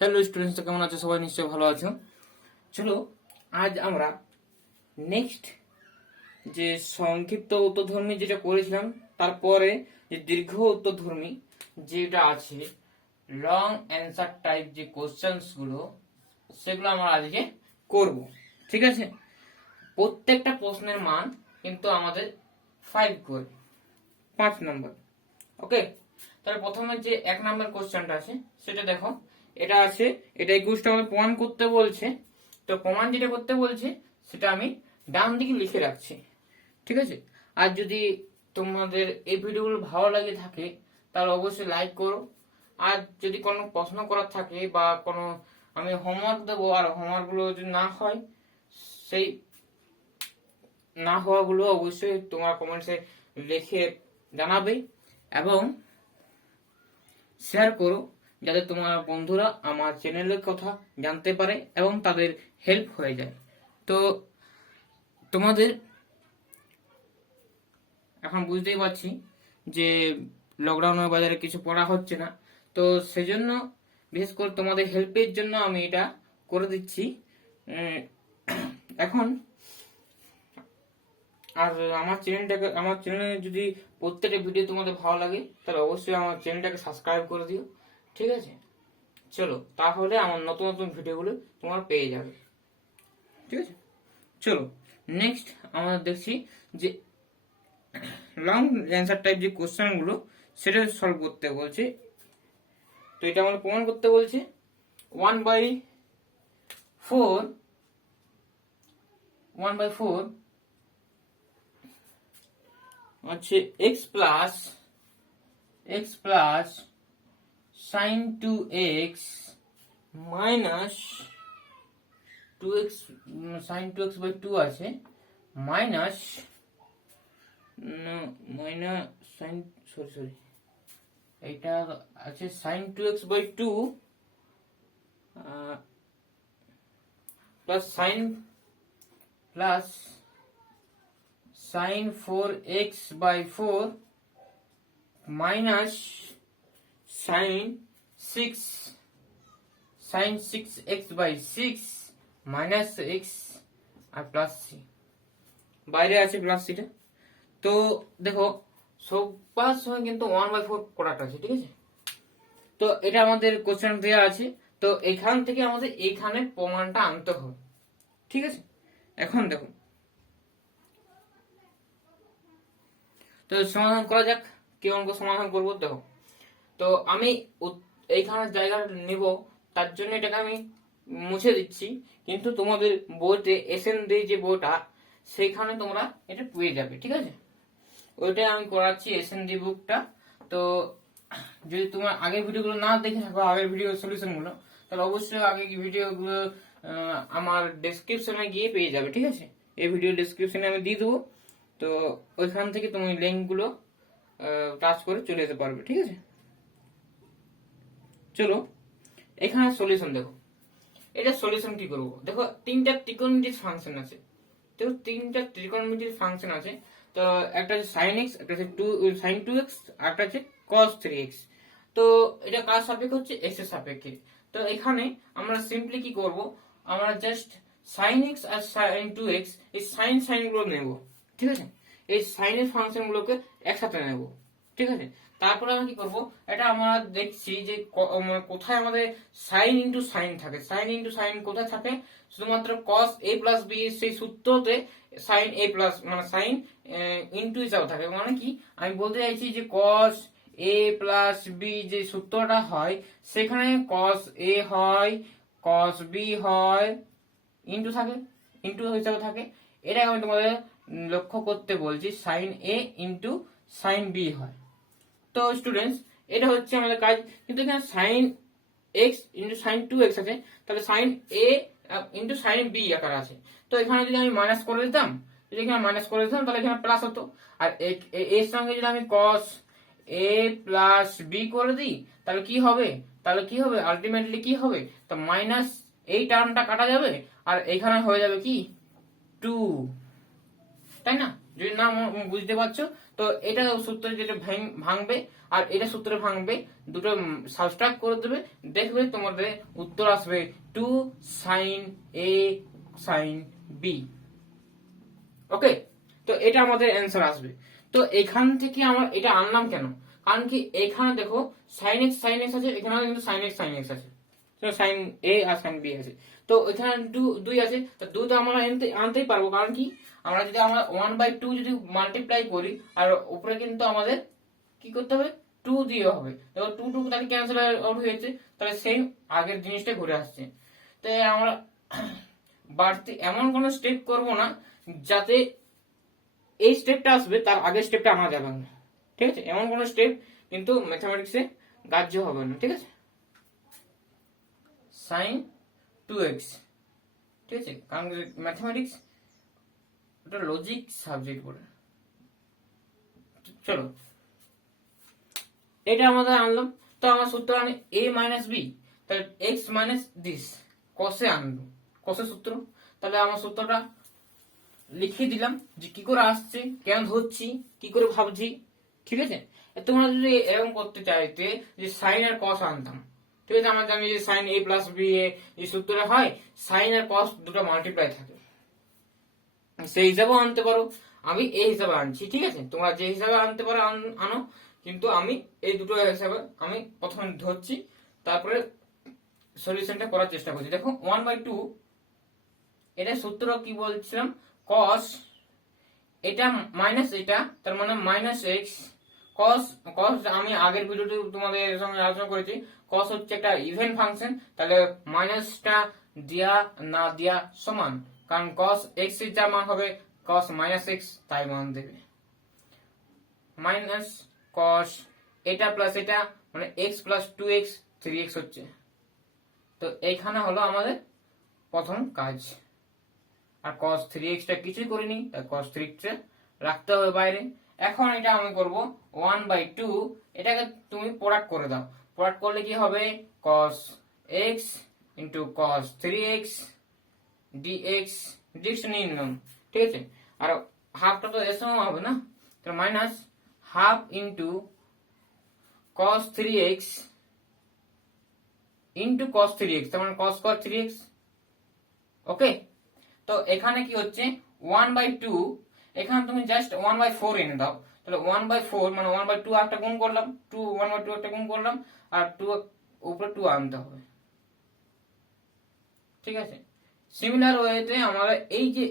Hello students, কেমন আছো? সবাই নিশ্চয়ই ভালো আছো। চলো আজ আমরা নেক্সট যে সংক্ষিপ্ত উত্তরধর্মী যেটা করেছিলাম, তারপরে যে দীর্ঘ উত্তরধর্মী যেটা আছে, লং অ্যান্সার টাইপ যে কোশ্চেন্স গুলো, সেগুলো আমরা আজকে করব। ঠিক আছে, প্রত্যেকটা প্রশ্নের মান কিন্তু আমাদের 5 করে, 5 নম্বর। ওকে, তাহলে প্রথমে যে 1 নম্বর কোশ্চেনটা আছে সেটা দেখো। এটা আছে, এটা এই কোশ্চেনটা আমাদের প্রমাণ করতে বলছে। তো প্রমাণ যেটা করতে বলছে সেটা আমি ডান দিকে লিখে রাখছি। ঠিক আছে, আর যদি তোমাদের এই ভিডিওগুলো ভালো লাগে থাকে তাহলে অবশ্যই লাইক করো। আর যদি কোনো প্রশ্ন করার থাকে বা কোনো আমি হোমওয়ার্ক দেবো, আর হোমওয়ার্কগুলো যদি না হয়, সেই না হওয়াগুলো অবশ্যই তোমার কমেন্টসে লিখে জানাবে এবং শেয়ার করো, যাতে তোমার বন্ধুরা আমার চ্যানেলের কথা জানতে পারে এবং তাদের হেল্প হয়ে যায়। তো তোমাদের এখন বুঝতেই পারছি যে লকডাউনের বাজারে কিছু পড়া হচ্ছে না, তো সেজন্য বিশেষ করে তোমাদের হেল্পের জন্য আমি এটা করে দিচ্ছি। এখন আর আমার চ্যানেলে যদি প্রত্যেকটা ভিডিও তোমাদের ভালো লাগে তাহলে অবশ্যই আমার চ্যানেলটাকে সাবস্ক্রাইব করে দিও। ঠিক আছে, চলো তাহলে আমার নতুন নতুন ভিডিওগুলো তোমরা পেয়ে যাবে। ঠিক আছে, চলো নেক্সট আমরা দেখছি যে লং অ্যান্সার টাইপ যে কোশ্চেন গুলো সেটা সলভ করতে বলছে। তো এটা আমাদের প্রমাণ করতে বলছে 1/4 হচ্ছে x plus sin 2x minus 2x, sin 2x by 2 আছে, মাইনাস সাইন, সরি এটা আছে sin 2x by 2 plus sin 4x by 4 minus sin 6x by 6 minus x আর প্লাস c, বাইরে আছে প্লাস সিটা। তো দেখো সবার সময় কিন্তু 1/4 করাটা আছে। ঠিক আছে, তো এটা আমাদের কোশ্চেন দেওয়া আছে, তো এখান থেকে আমাদের এইখানে প্রমাণটা আনতে হবে। ঠিক আছে, এখন দেখো, তো সমাধান করা যাক। কেমন করে সমাধান করবো দেখো। তো আমি এইখানে জায়গাটা নেব, তার জন্য এটাকে আমি মুছে দিচ্ছি, কিন্তু তোমাদের বইতে এসএন যে বইটা সেইখানে তোমরা এটা পেয়ে যাবে। ঠিক আছে, ওইটাই আমি করাচ্ছি এসএনডি বুকটা। তো যদি তোমার আগের ভিডিওগুলো না দেখে থাকো, আগের ভিডিও সলিউশন গুলো, তাহলে অবশ্যই আগের ভিডিওগুলো আমার ডেসক্রিপশনে গিয়ে পেয়ে যাবে। ঠিক আছে, এই ভিডিও ডেসক্রিপশনে আমি দিয়ে দেবো, তো ওইখান থেকে তুমি লিঙ্কগুলো টাচ করে চলে যেতে পারবে। ঠিক আছে, চলো এখানে সলিউশন দেখো। এটা সলিউশন কি করবো দেখো, তিনটা ত্রিকোণমিতির ফাংশন আছে। দেখো তিনটা ত্রিকোণমিতির ফাংশন আছে। তো একটা হচ্ছে sin x, একটা হচ্ছে sin 2x, আর একটা হচ্ছে cos 3x। তো এটা কার সাপেক্ষে হচ্ছে? x এর সাপেক্ষে। তো এখানে আমরা সিম্পলি কি করব, আমরা জাস্ট sin x আর sin 2x এই সাইন গুলো নেব। ঠিক আছে, এই সাইনের ফাংশন গুলোকে একসাথে নেব। ঠিক আছে, তারপরে আমরা কি করব, এটা আমরা দেখছি যে কোথায় আমাদের সাইন ইনটু সাইন থাকে। সাইন ইনটু সাইন কোথায় থাকে? শুধুমাত্র cos a প্লাস b সেই সূত্রতে সাইন a প্লাস মানে সাইন ইনটু হিসাবে থাকে। মানে কি আমি বলতে চাইছি যে cos a প্লাস b যে সূত্রটা হয় সেখানে cos a হয়, cos b হয়, ইনটু থাকে, ইনটু হিসাবে থাকে। এটা আমি তোমাদের লক্ষ্য করতে বলছি, sine a into sine b হয়। তো স্টুডেন্টস এটা হচ্ছে আমাদের কাজ, কিন্তু এখানে sine x into sine 2x আছে, তাহলে sign A into sine B আকার আছে। তো এখানে যদি আমি মাইনাস করে দিতাম, তাহলে এখানে প্লাস হতো। আর এর সঙ্গে যদি আমি cos a প্লাস বি করে দিই তাহলে কি হবে? আলটিমেটলি কি হবে? তো মাইনাস এই টার্মটা কাটা যাবে আর এখানে হয়ে যাবে কি 2, তাই না? যদি না বুঝতে পারছো তো এটা সূত্র যেটা ভাঙবে আর এটা সূত্রে ভাঙবে, দুটো সাবস্ট্রাক্ট করে দেবে, দেখবে তোমাদের উত্তর আসবে 2 sin a sin b। ওকে, তো এটা আমাদের অ্যান্সার আসবে। তো এখান থেকে আমরা এটা আনলাম কেন, কারণ কি এখানে দেখো sin x sin x আছে, এখানেও কিন্তু sin x sin x আছে, সাইন এ আর সাইন বি আছে, তো এখানে দুই আছে, তো দুই তো আমরা আনতেই পারবো, কারণ কি আমরা যদি আমরা 1/2 যদি মাল্টিপ্লাই করি আর উপরে কিন্তু আমাদের কি করতে হবে 2 দিয়ে হবে, দেখো 2 2 তাহলে ক্যান্সেল আউট হয়েছে, তাহলে সেম আগের জিনিসটা ঘুরে আসছে। তাই আমরা বাড়তি এমন কোন স্টেপ করব না যাতে এই স্টেপটা আসবে তার আগের স্টেপটা আনা যাবে না, ঠিক আছে? এমন কোন স্টেপ কিন্তু ম্যাথমেটিক্সে গ্রাহ্য হবে না, ঠিক আছে? সাইন 2x, ঠিক আছে, কারণ ম্যাথমেটিক্স এটা লজিক সাবজেক্ট বলে। চলো এটা আমাদের আনলাম, তো আমার সূত্র আনি a মাইনাস বি, তাহলে x মাইনাস দিস কসে আনলো, কসে সূত্র, তাহলে আমার সূত্রটা লিখে দিলাম যে কি করে আসছে, কেন ধরছি, কি করে ভাবছি, ঠিক আছে? তোমরা যদি এরকম করতে চাইতে যে সাইন আর কস আনতাম, ঠিক আছে, আমরা জানি যে সাইন a প্লাস বি এই সূত্রটা হয় সাইন আর কস দুটো মাল্টিপ্লাই থাকে, সেই হিসাবেও আনতে পারো, আমি এই হিসাবে আনছি, ঠিক আছে? তোমরা যে হিসাবে আনতে পারো আনো, কিন্তু আমি এই দুটো হিসাবে আমি প্রথমে ধরছি, তারপরে সলিউশনটা করার চেষ্টা করছি। দেখো 1/2 এটা সূত্র কি বলছিলাম, cos এটা মাইনাস এটা, তার মানে মাইনাস এক্স cos cos আমি আগের ভিডিওতে তোমাদের সঙ্গে আলোচনা করেছি, cos হচ্ছে একটা ইভেন ফাংশন, তাহলে মাইনাসটা দেয়া না দেয়া সমান, কারণ cos x এর যা মান হবে cos মাইনাস এক্স তাই মান দেবে, মাইনাস cos এটা প্লাস এটা মানে x প্লাস 2x 3x হচ্ছে। তো এইখানে হলো আমাদের প্রথম কাজ, আর cos 3x টা কিছুই করিনি, তাই cos 3x টা রাখতে হবে বাইরে। এখন এটা আমি করব 1/2, এটাকে তুমি প্রোডাক্ট করে দাও, প্রোডাক্ট করলে কি হবে cos x into cos 3x dx, dx নিয়ে নিলাম, ঠিক আছে, আর হাফটা তো এর সমান হবে না, তো minus half into cos 3x into cos 3x, তার মানে cos 3x। ওকে, তো এখানে কি হচ্ছে 1/2, এখানে তুমি জাস্ট 1/4 এনে দাও, তাহলে 1/4 মানে 1/2 একটা গুণ করলাম, 1/2 একটা গুণ করলাম, আর 2 উপরে 2 আনতে হবে, ঠিক আছে? সিমিলার ওয়েতে আমরা এই যে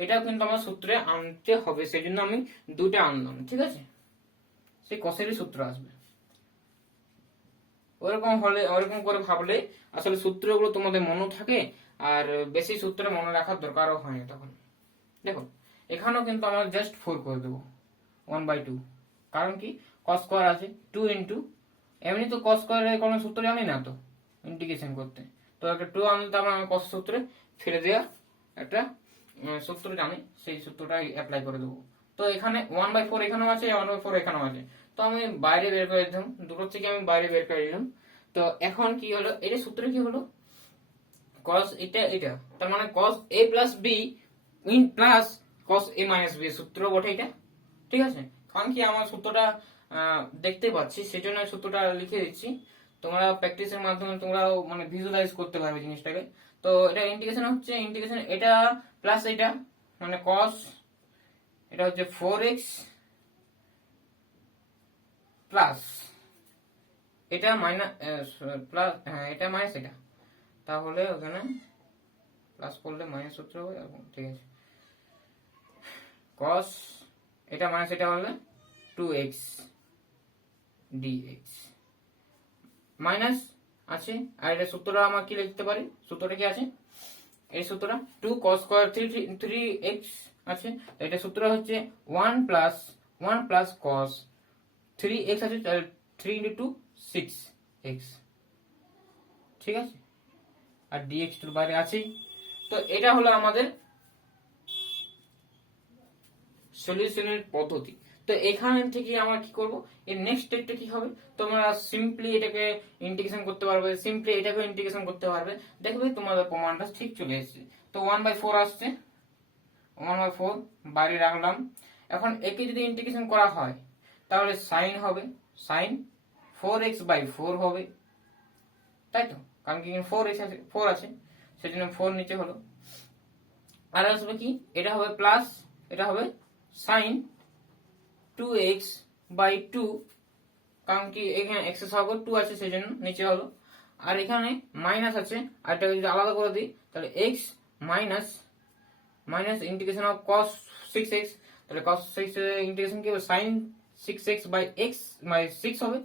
এটাও কিন্তু আমার সূত্রে আনতে হবে, সেজন্য আমি দুটো আনলাম, ঠিক আছে? সেই কসেরই সূত্র আসবে, ওরকম হলে ওরকম করে ভাবলে আসলে সূত্রগুলো তোমাদের মনে থাকে, আর বেশি সূত্র মনে রাখার দরকারও হয় না তখন। দেখো এখানেও কিন্তু আমরা জাস্ট 4 করে দেবো 1/2, কারণ কি cos স্কয়ার আছে 2 ইন্টু, এমনি তো cos স্কয়ারের কোনো সূত্র জানি না তো ইন্টিগ্রেশন করতে, তো একটা 2 আনলে তারপর আমি cos সূত্রে ফিরে দেওয়া একটা সূত্র জানি, সেই সূত্রটা অ্যাপ্লাই করে দেবো। তো এখানে 1/4 এখানেও আছে, 1/4 এখানেও আছে, তো আমি বাইরে বের করে দিলাম, দুটো থেকে আমি বাইরে বের করে দিলাম। তো এখন কি হলো, এটা সূত্র কি হলো cos এটা, তার মানে cos a plus b in plus cos a minus b সূত্র বটে এটা, ঠিক আছে? কারণ কি আমার সূত্রটা দেখতে পাচ্ছি সেজন্য সূত্রটা লিখে দিচ্ছি, তোমরা প্র্যাকটিসের মাধ্যমে তোমরাও মানে ভিজুয়ালাইজ করতে পারবে জিনিসটাকে। তো এটা ইন্টিগ্রেশন হচ্ছে, ইন্টিগ্রেশন এটা প্লাস এটা মানে cos এটা হচ্ছে 4x প্লাস এটা মাইনাস প্লাস, হ্যাঁ এটা মাইনাস এটা, তাহলে ওখানে প্লাস করলে মাইনাস সূত্র হবে, ঠিক আছে? cos এটা মাইনাস এটা হলে 2x dx মাইনাস আছে, আর এটা সূত্রটা আমরা কি লিখতে পারি, সূত্রটা কি আছে এই সূত্রটা 2 cos স্কয়ার 3x আছে, এটা সূত্র হচ্ছে 1 প্লাস cos 3x আছে, তাহলে 3 ইনটু 2 6x, ঠিক আছে? আর dx তো বাইরে আছেই। তো এটা হলো আমাদের সলিউশনের পদ্ধতি। তো এখান থেকে আমরা কি করব, এর নেক্সট স্টেপটা কি হবে, তোমরা সিম্পলি এটাকে ইন্টিগ্রেশন করতে পারবে, সিম্পলি এটাকে ইন্টিগ্রেশন করতে পারবে, দেখবে তোমাদের প্রমাণটা ঠিক চলে এসেছে। তো 1/4 আসছে, 1/4 বাইরে রাখলাম, এখন একে যদি ইন্টিগ্রেশন করা হয় তাহলে সাইন হবে, সাইন 4x/4 হবে, তাই তো, কারণ কি 4 আছে সেজন্য 4 নিচে হলো। আর আসবে কি, এটা হবে প্লাস, এটা হবে সাইন 2x/2, কারণ কি এখানে x এর সহগ 2 আছে সেজন্য নিচে হলো। আর এখানে মাইনাস আছে, আর এটা যদি আলাদা করে দিই তাহলে x minus minus integration of cos 6x, তাহলে cos 6 এর ইন্টিগ্রেশন কি হবে, sin 6x/6 হবে,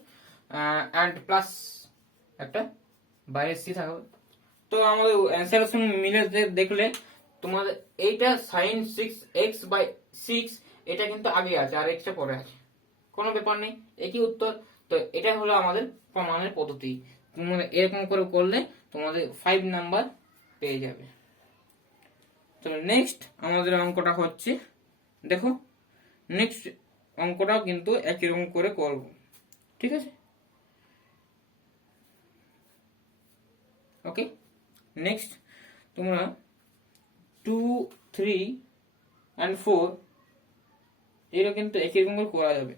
এন্ড প্লাস একটা বাইরে c থাকবে। তো আমাদের অ্যান্সারের সঙ্গে মিলে দেখলে তোমাদের এইটা sin 6x/6 এটা কিন্তু আগে আছে আর x টা পরে আছে, কোনো ব্যাপার নেই, একই উত্তর। তো এটা হলো আমাদের প্রমাণের পদ্ধতি। তোমরা এরকম করে করলে তোমাদের 5 নাম্বার পেয়ে যাবে। তো নেক্সট আমাদের অঙ্কটা হচ্ছে, দেখো নেক্সট অঙ্কটাও কিন্তু একই রকম করে করব, ঠিক আছে। ওকে, নেক্সট তোমরা 2, 3 and 4 এরা কিন্তু একই রকম করে করা যাবে।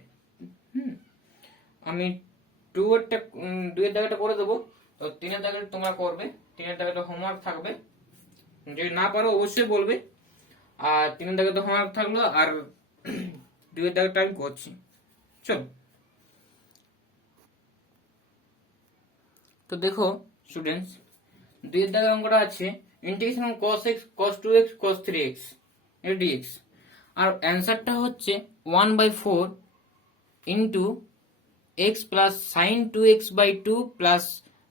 আমি 2 এর দাগটা করে দেবো, তো 3 এর দাগটা তোমরা করবে, 3 এর দাগটা হোমওয়ার্ক থাকবে, যদি না পারো অবশ্যই বলবে। আর 3 এর দাগটা হোমওয়ার্ক থাকলো, আর 2 এর দাগটা আমি করছি। চলো, তো দেখো স্টুডেন্টস, 2 এর দাগের অঙ্কটা আছে integration cos x cos 2x cos 3x dx, আর অ্যান্সারটা হচ্ছে 1/4 into x plus sign 2x/2 plus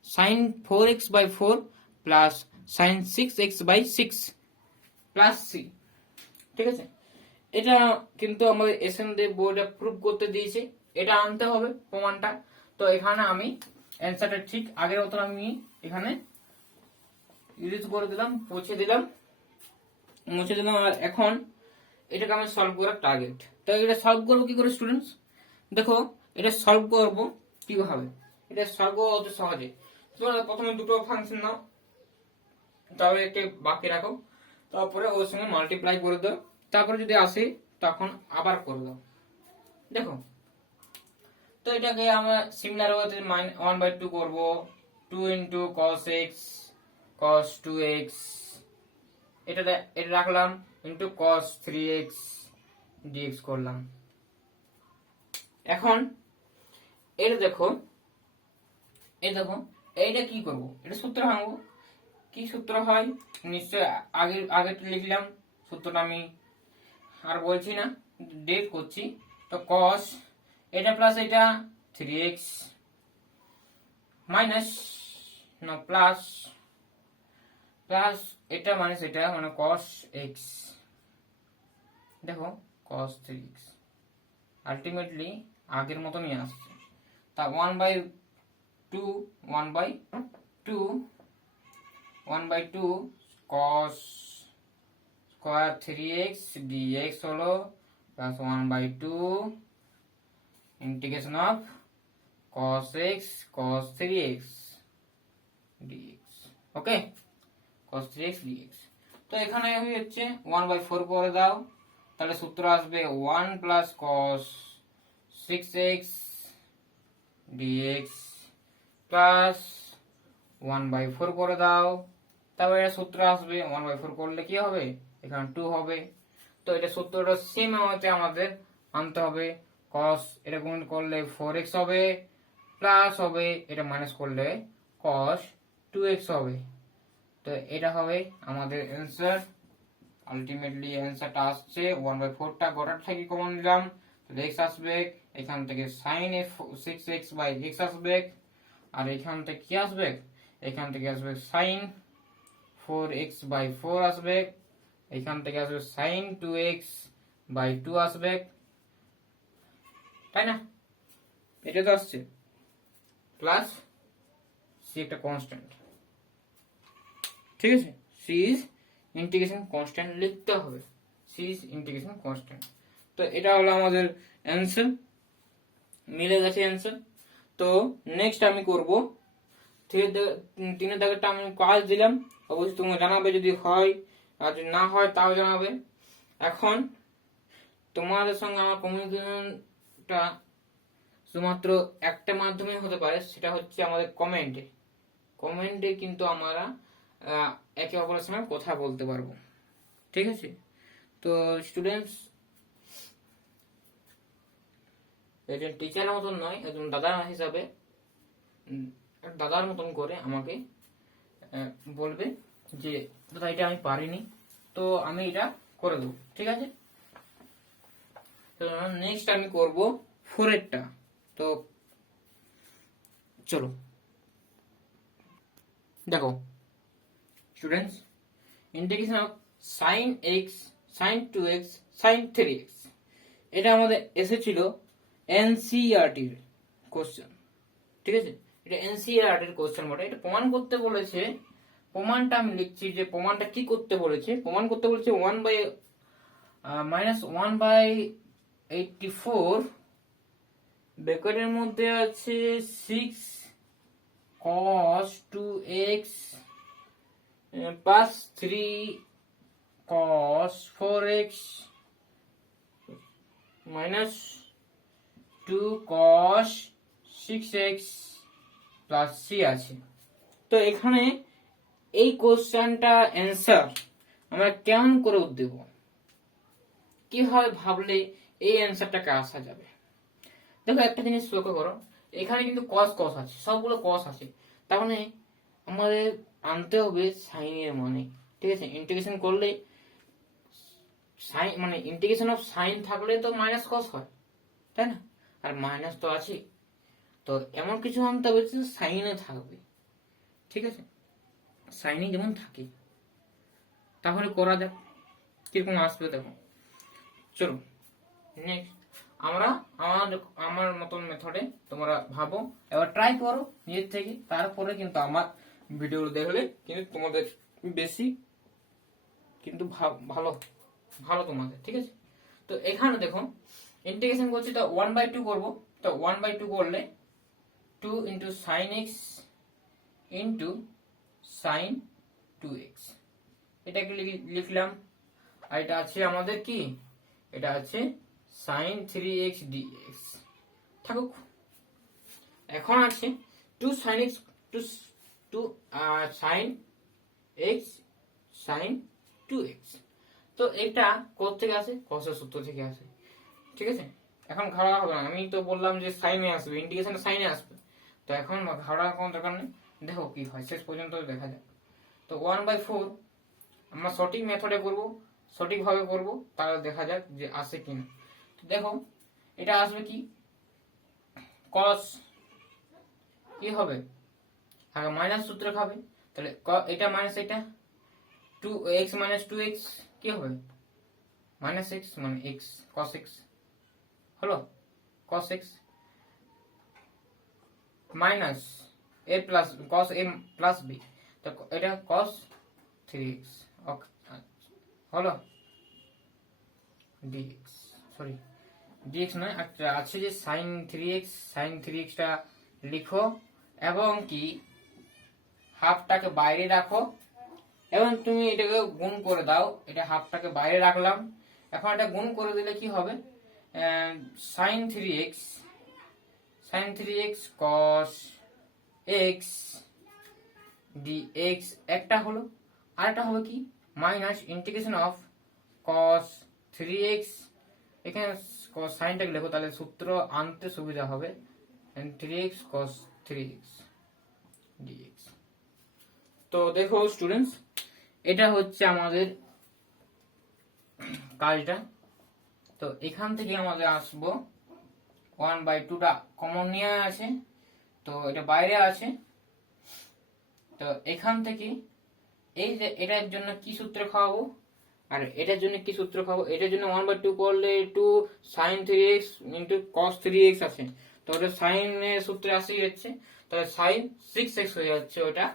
sign 4x/4 plus sign 6x/6 plus c, ঠিক আছে। এটা কিন্তু আমাদের এসএম দে বোর্ডে প্রুফ করতে দিয়েছে, এটা আনতে হবে প্রমাণটা। তো এখানে আমি অ্যান্সারটা ঠিক আগের মতো আমি এখানে ইউজ করে দিলাম, মুছে দিলাম। আর এখন এটাকে আমি সলভ করার টার্গেট। তো এটা সলভ করবো কি করে স্টুডেন্টস, দেখো এটা সলভ করব কিভাবে, এটা সলভ করবো অত সহজে। তোমরা প্রথমে দুটো ফাংশন নাও, তারপরে একটা বাকি রাখো, তারপরে ওর সঙ্গে মাল্টিপ্লাই করে দাও, তারপরে যদি আসে তখন আবার করে দাও। দেখো, তো এটাকে আমরা সিমিলার ওয়েতে 1/2 করব, 2 into cos x cos 2x, এটা রাখলাম, ইন্টু cos 3x dx করলাম। এখন এটা দেখো, এইটা কি করব, এটা সূত্র ভাঙবো। কি সূত্র হয় নিশ্চয় আগে লিখলাম সূত্রটা, আমি আর বলছি না, ডেট করছি। তো cos এটা প্লাস এটা 3x মাইনাস না প্লাস এটা মাইনাস এটা, মানে cos x, দেখো cos 3x আলটিমেটলি আগের মতনই আসছে। তা 1/2 cos স্কয়ার 3x dx হলো plus 1/2 integration of cos x cos 3x dx, okay, cos 3x dx। তো এখানে হচ্ছে 1/4 করে দাও, তাহলে সূত্র আসবে 1 plus cos 6x dx plus 1/4 করে দাও, তারপরে সূত্র আসবে 1/4 করলে কি হবে, এখানে 2 হবে। তো এটা সূত্রটা সেম আমাদের আনতে হবে, cos এটা গুণ করলে 4x হবে, প্লাস হবে এটা মাইনাস করলে cos 2x হবে। তো এটা হবে আমাদের অ্যান্সার। আলটিমেটলি অ্যান্সারটা আসছে 1/4টা গোটা থেকে কমন নিলাম, তাহলে x আসবে, এখান থেকে sin 6x/x আসবে, আর এখান থেকে কি আসবে, এখান থেকে আসবে sin 4x/4 আসবে, এখান থেকে আসবে sin 2x/2 আসবে, তাই না, এটা তো আসছে, প্লাস সি একটা কনস্ট্যান্ট, ঠিক আছে, সি ইজ ইন্টিগ্রেশন কনস্ট্যান্ট লিখতে হবে, সি ইজ ইন্টিগ্রেশন কনস্ট্যান্ট। তো এটা হলো আমাদের অ্যান্সার, মিলে গেছে অ্যান্সার। তো নেক্সট আমি করব 3 দাগেরটা আমি কাজ দিলাম, অবশ্যই তোমরা জানাবে যদি হয়, আর যদি না হয় তাও জানাবে। এখন তোমাদের সঙ্গে আমার কমিউনিকেশনটা শুধুমাত্র একটা মাধ্যমে হতে পারে, সেটা হচ্ছে আমাদের কমেন্টে। কমেন্টে কিন্তু আমরা একে অপরের সঙ্গে কথা বলতে পারবো, ঠিক আছে? তো স্টুডেন্টস, একজন টিচারের মতন নয়, একজন দাদার হিসাবে দাদার মতন করে আমাকে বলবে যে দাদা এটা আমি পারিনি, তো আমি এটা করে দেবো, ঠিক আছে? তো নেক্সট আমি করব 4-এরটা। তো চলো দেখো students, integration of sine x, sine 2x, sine 3x, এটা আমাদের এসেছিল এনসিইআরটির কোশ্চেন, ঠিক আছে? এটা এনসিইআরটির কোশ্চেন বটে। এটা প্রমাণ করতে বলেছে, প্রমাণটা আমি লিখছি যে প্রমাণটা কি করতে বলেছে। প্রমাণ করতে বলেছে 1/-84 ব্র্যাকেটের মধ্যে আছে 6 cos 2x plus 3 cos 4x minus 2 cos 6x plus c আছে। তো এখানে এই কোশ্চেনটা অ্যান্সার আমরা কেমন করে দেব, কিভাবে ভাবলে এই অ্যান্সারটাকে আসা যাবে? দেখো একটা জিনিস লক্ষ্য করো, এখানে কিন্তু কস কস আছে, সবগুলো কস আছে, তার মানে আমাদের আনতে হবে সাইনের মানে, ঠিক আছে? ইন্টিগ্রেশন করলে সাইন মানে ইন্টিগ্রেশন অফ সাইন থাকলে তো মাইনাস কস হয়, তাই না? আর মাইনাস তো আছে, তো এমন কিছু আনতে হবে যে সাইনে থাকবে, ঠিক আছে? সাইনে যেমন থাকে, তাহলে করা যাক কিরকম আসবে। দেখো চলো নেক্সট আমরা আমার মতন মেথডে তোমরা ভাবো, এবার ট্রাই করো নিজের থেকে, তারপরে কিন্তু আমার ভিডিও দেখলে কিন্তু তোমাদের বেশি কিন্তু ভালো ভালো তোমাদের, ঠিক আছে? তো এখানে দেখো ইন্টিগ্রেশন করছি, তো 1/2 করবো। তো 1/2 করলে 2 into sine x into sine 2x, এটাকে লিখলাম। আর এটা আছে আমাদের কি, এটা আছে সাইন 3x dx থাকুক। এখন আছে 2 sin x, 2 sin x sin 2x। তো এটা কোথা থেকে আসে? কসের সূত্র থেকে আসে, ঠিক আছে? এখন ঘাড়া হবে না, আমি তো বললাম যে সাইনে আসবে, ইন্টিগ্রেশন সাইনে আসবে, তো এখন ঘাড়া কোনো দরকার নেই। দেখো কি হয় শেষ পর্যন্ত দেখা যাক। তো 1/4 আমরা সঠিক মেথডে করব, সঠিকভাবে করব, তাহলে দেখা যাক যে আসে কিনা। দেখো এটা আসবে কি, cos কি হবে, আগে মাইনাস সূত্র খাবে, তাহলে এটা মাইনাস এটা 2x - 2x কি হবে, মাইনাস x মানে x cos x হলো, cos x minus a plus cos a plus b, তো এটা cos 3x হলো dx, সরি dx নয়, আছে যে sin 3x, sin 3x টা লিখো এবং কি হাফটাকে বাইরে রাখো, এবং তুমি এটাকে গুণ করে দাও, এটা হাফটাকে বাইরে রাখলাম। এখন এটা গুণ করে দিলে কি হবে, sin 3x cos x dx একটা হলো, আর একটা হবে কি minus integration of cos 3x, এখানে সাইনটাকে লেখো তাহলে সূত্র আনতে সুবিধা হবে, 3x cos 3x dx। তো দেখো স্টুডেন্টস, এটা হচ্ছে আমাদের কাজটা। তো এখান থেকে আমাদের আসবো 1/2টা কমন নিয়ে আছে, তো এটা বাইরে আছে। তো এখান থেকে এই যে এটার জন্য কি সূত্র খাওয়াবো আর এটার জন্য কি সূত্র খাওয়াবো, এটার জন্য 1/2 করলে 2 sin 3x into cos 3x আছে, তো ওটা সাইন এর সূত্রে আসে যাচ্ছে, তাহলে sin 6x হয়ে যাচ্ছে ওটা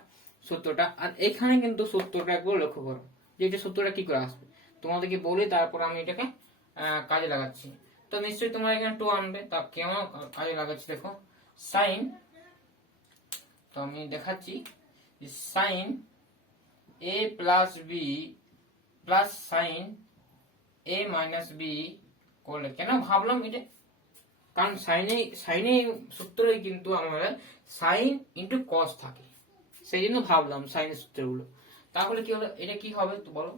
সূত্রটা। আর এখানে কিন্তু সূত্রটা একবার লক্ষ্য করো যে এটা সূত্রটা কি করে আসবে, তোমাদেরকে বলি তারপর আমি এটাকে কাজে লাগাচ্ছি। তো নিশ্চয়ই তোমরা এখানে 2 আনবে, তা কেমন কাজে লাগাচ্ছি দেখো, সাইন, তো আমি দেখাচ্ছি sine a plus b plus sine a minus b করলে কেন ভাবলাম এটা, কারণ সাইনে সূত্রে কিন্তু আমাদের সাইন ইন্টু কস থাকে, সেই জন্য ভাবলাম সাইনের সূত্রগুলো। তাহলে কি হলো, এটা কি হবে তো বলো,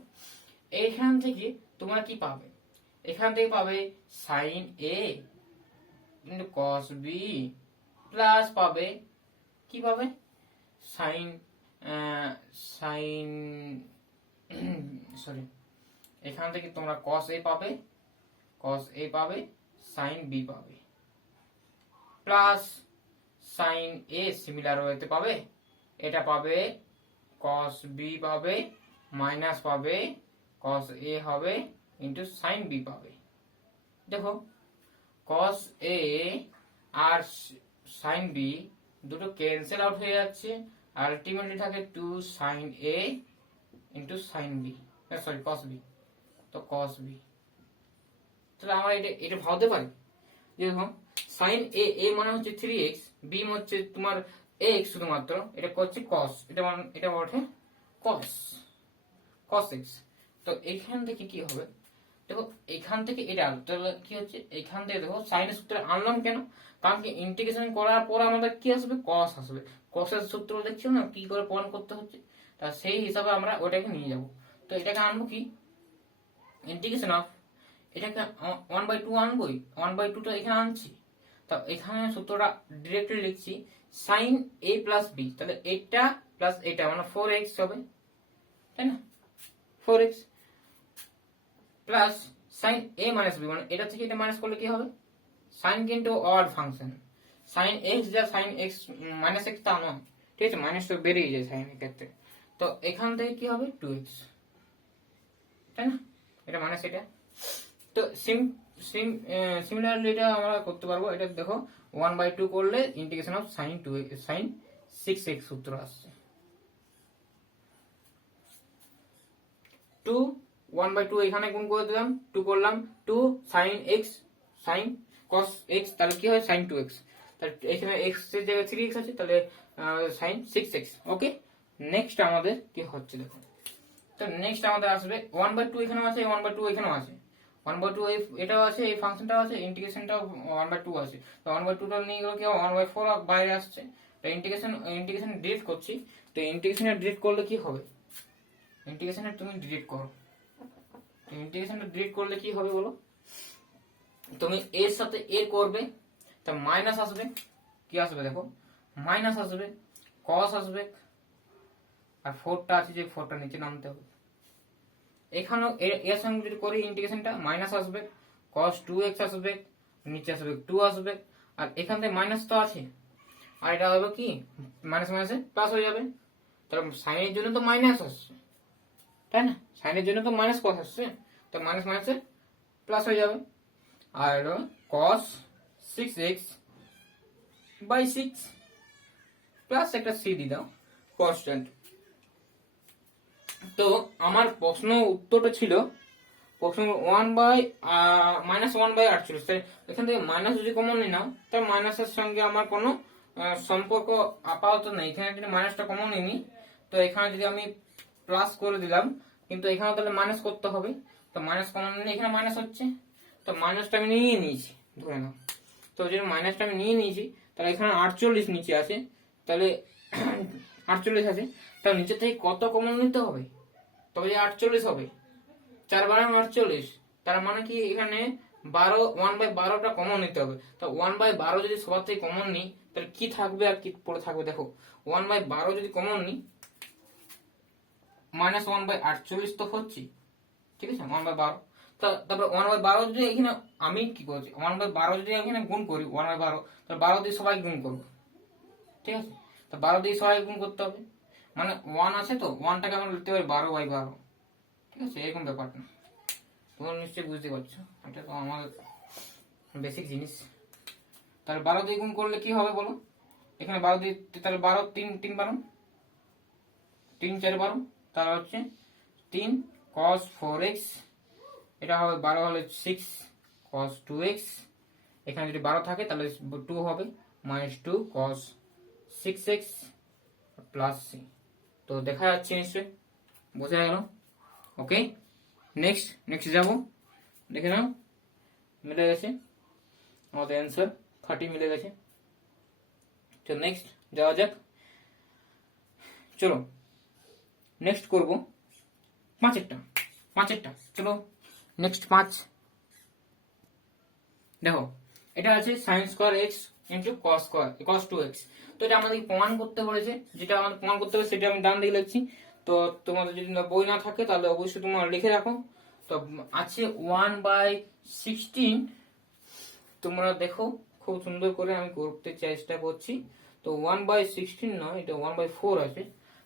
এইখান থেকে তোমরা কি পাবে, এখান থেকে পাবে sign A into cos B plus পাবে কি পাবে সাইন সাইন সরি, এখান থেকে তোমরা কস এ পাবে, কস এ পাবে, সাইন বি পাবে, প্লাস সাইন এ সিমিলার ওয়েতে পাবে, এটা পাবে কস বি পাবে, মাইনাস পাবে কস এ হবে ইন্টু সাইন বি পাবে। দেখো কস এ আর সাইন বি দুটো ক্যান্সেল আউট হয়ে যাচ্ছে, আলটিমেটলি থাকে 2 sine A into sine B, sorry cos B, তো কস বি। তাহলে আমরা এটা ভাবতে পারি যে দেখো সাইন এ, এ মানে হচ্ছে 3x, বি হচ্ছে তোমার x শুধুমাত্র, এটা করছে cos, এটা ওঠে cos x। তো এইখান থেকে কি হবে দেখো, এখান থেকে এটা তাহলে কি হচ্ছে, এখান থেকে দেখো সাইনের সূত্র আনলাম কেন, কারণ কি ইন্টিগ্রেশন করার পর আমাদের কি আসবে, cos আসবে, cos এর সূত্র দেখছো না কি করে প্রমাণ করতে হচ্ছে, তা সেই হিসাবে আমরা ওটাকে নিয়ে যাব। তো এটাকে আনবো কি, ইন্টিগ্রেশন অফ, এটাকে 1/2 আনবোই, 1/2টা এখানে আনছি, তো এখানে সূত্রটা ডিরেক্টলি লিখছি সাইন এ প্লাস বি, তাহলে এটা প্লাস এটা মানে 4x হবে, তাই না, 4x প্লাস সাইন এ মাইনাস বি, মানে এটা থেকে এটা মাইনাস করলে কি হবে, সাইন কিন্তু অড ফাংশন, সাইন এক্স যা সাইন এক্স মাইনাস এক্স তা নয়, ঠিক আছে, মাইনাস তো বেরিয়ে যায় সাইন এর ক্ষেত্রে, তো এখান থেকে কি হবে 2x, তাই না, এটা মাইনাস এটা। তো সিমিলারলি এটা আমরা করতে পারবো, এটা দেখো 1/2 করলে integration of sign 2 sign 6x সূত্র আসছে, 2 1/2 এখানে গুণ করে দিলাম, 2 করলাম 2 sine x sine cos x, তাহলে কি হয় সাইন 2x, তাহলে এখানে x এর জায়গায় 3x আছে, তাহলে সাইন 6x। ওকে, নেক্সট আমাদের কি হচ্ছে দেখো, তো নেক্সট আমাদের আসবে 1/2 এখানেও আছে, 1/2 এখানেও আছে, 1/2 এটাও আছে, এই ফাংশনটাও আছে, ইন্টিগ্রেশনটাও 1/2 আছে, তো 1/2টা নিয়ে গেলে কি 1/4 বাইরে আসছে, তো ইন্টিগ্রেশন ডিলিট করছি, তো ইন্টিগ্রেশনে ডিলিট করলে কি হবে, ইন্টিগ্রেশনে তুমি ডিলিট করো, ইন্টিগ্রেশনটা ডিলিট করলে কি হবে বলো, তুমি এর সাথে এ করবে, তা মাইনাস আসবে, কি আসবে দেখো মাইনাস আসবে, cos আসবে, আর 4টা আছে যে 4টা নিচে নামতে হবে, এখানেও এর সঙ্গে যদি করি ইন্টিগ্রেশনটা মাইনাস আসবে, cos 2x আসবে, নিচে আসবে 2 আসবে, আর এখান থেকে মাইনাস তো আছে, আর এটা হবে কি মাইনাস মাইনাসে প্লাস হয়ে যাবে, তাহলে সাইনের জন্য তো মাইনাস আসছে, তাই না, সাইনের জন্য তো মাইনাস cos আসছে, তো মাইনাস মাইনাসে প্লাস হয়ে যাবে, আর cos 6x বাই 6 প্লাস একটা c দিয়ে দাও কনস্ট্যান্ট। তো আমার প্রশ্ন উত্তরটা ছিল প্রশ্ন 1/-1/48, তাই এখান থেকে মাইনাস যদি কমন নিই নাও, তার মাইনাসের সঙ্গে আমার কোনো সম্পর্ক আপাতত নেই, এখানে যদি মাইনাসটা কমন নিই, তো এখানে যদি আমি প্লাস করে দিলাম, কিন্তু এখানে তাহলে মাইনাস করতে হবে, তো মাইনাস কমন নিলে এখানে মাইনাস হচ্ছে, তো মাইনাসটা আমি নিয়ে নিয়েছি ধরে নাও, তো যদি মাইনাসটা আমি নিয়ে নিয়েছি, তাহলে এখানে 48 নিচে আছে, তাহলে 48 আছে, তাহলে নিচে থেকে কত কমন নিতে হবে, তবে 48 হবে, 4/48, তার মানে কি এখানে 1/12টা কমন নিতে হবে, তো 1/12 যদি সবার থেকে কমন নিই, তাহলে কি থাকবে আর কি পড়ে থাকবে দেখো, 1/12 যদি কমন নিই মাইনাস 1/48 তো হচ্ছে, ঠিক আছে 1/12, তারপর 1/12 যদি এখানে আমি কি করছি 1/12 যদি এখানে গুণ করি 1/12, তাহলে 12 দিয়ে সবাই গুণ করবো, ঠিক আছে, তো 12 দিয়ে সবাই গুণ করতে হবে, মানে 1 আছে, তো 1টাকে আমরা লিখতে পারি 12/12, ঠিক আছে, এরকম ব্যাপারটা তোমরা নিশ্চয়ই বুঝতে পারছো, এটা তো আমার বেসিক জিনিস। তাহলে 12 দিয়ে গুণ করলে কি হবে বলো, এখানে 12 দিয়ে, তাহলে 12 3 12 3 4 12, তাহলে হচ্ছে 3 cos 4x, এটা হবে 12 হলে 6 cos 2x, এখানে যদি 12 থাকে তাহলে 2 হবে -2 cos 6x প্লাস c, তো দেখা যাচ্ছে নিশ্চয়ই বোঝা গেল। ওকে, নেক্সট যাব, দেখে নাও মিলে গেছে, আমাদের অ্যান্সার 30 মিলে গেছে। তো নেক্সট যাওয়া যাক, চলো নেক্সট করব পাঁচেরটা। চলো নেক্সট 5। দেখো এটা আছে সাইন স্কোয়ার এক্স ইন্টু কস 2x। তো এটা আমাদের প্রমাণ করতে বলেছে, যেটা আমাদের প্রমাণ করতে হবে সেটা আমি ডান দিকে লিখছি। তো তোমাদের যদি বই না থাকে তাহলে অবশ্যই তোমরা লিখে রাখো। তো আছে 1/16, তোমরা দেখো খুব সুন্দর করে আমি করতে চেষ্টা করছি। তো 1/16 নয়, এটা 1/4 আছে,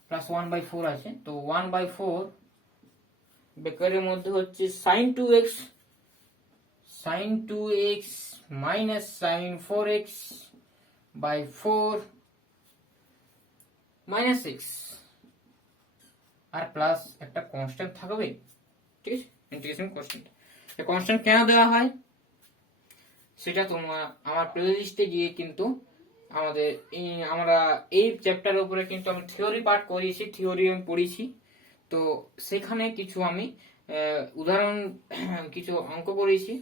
প্লাস 1/4 আছে। তো 1/4 বেকারের মধ্যে হচ্ছে sin 2x minus sin 4x by 4 minus 6 আর প্লাস একটা কনস্ট্যান্ট থাকবে, ঠিক আছে, ইন্টিগ্রেশন কনস্ট্যান্ট। এই কনস্ট্যান্ট কেন দেওয়া হয় সেটা তোমরা আমার প্লেলিস্টে গিয়ে কিন্তু আমরা এই চ্যাপ্টারের উপরে কিন্তু আমি থিওরি পার্ট করিয়েছি, থিওরি আমি পড়িয়েছি। তো সেখানে কিছু আমি উদাহরণ কিছু অঙ্ক করেছি,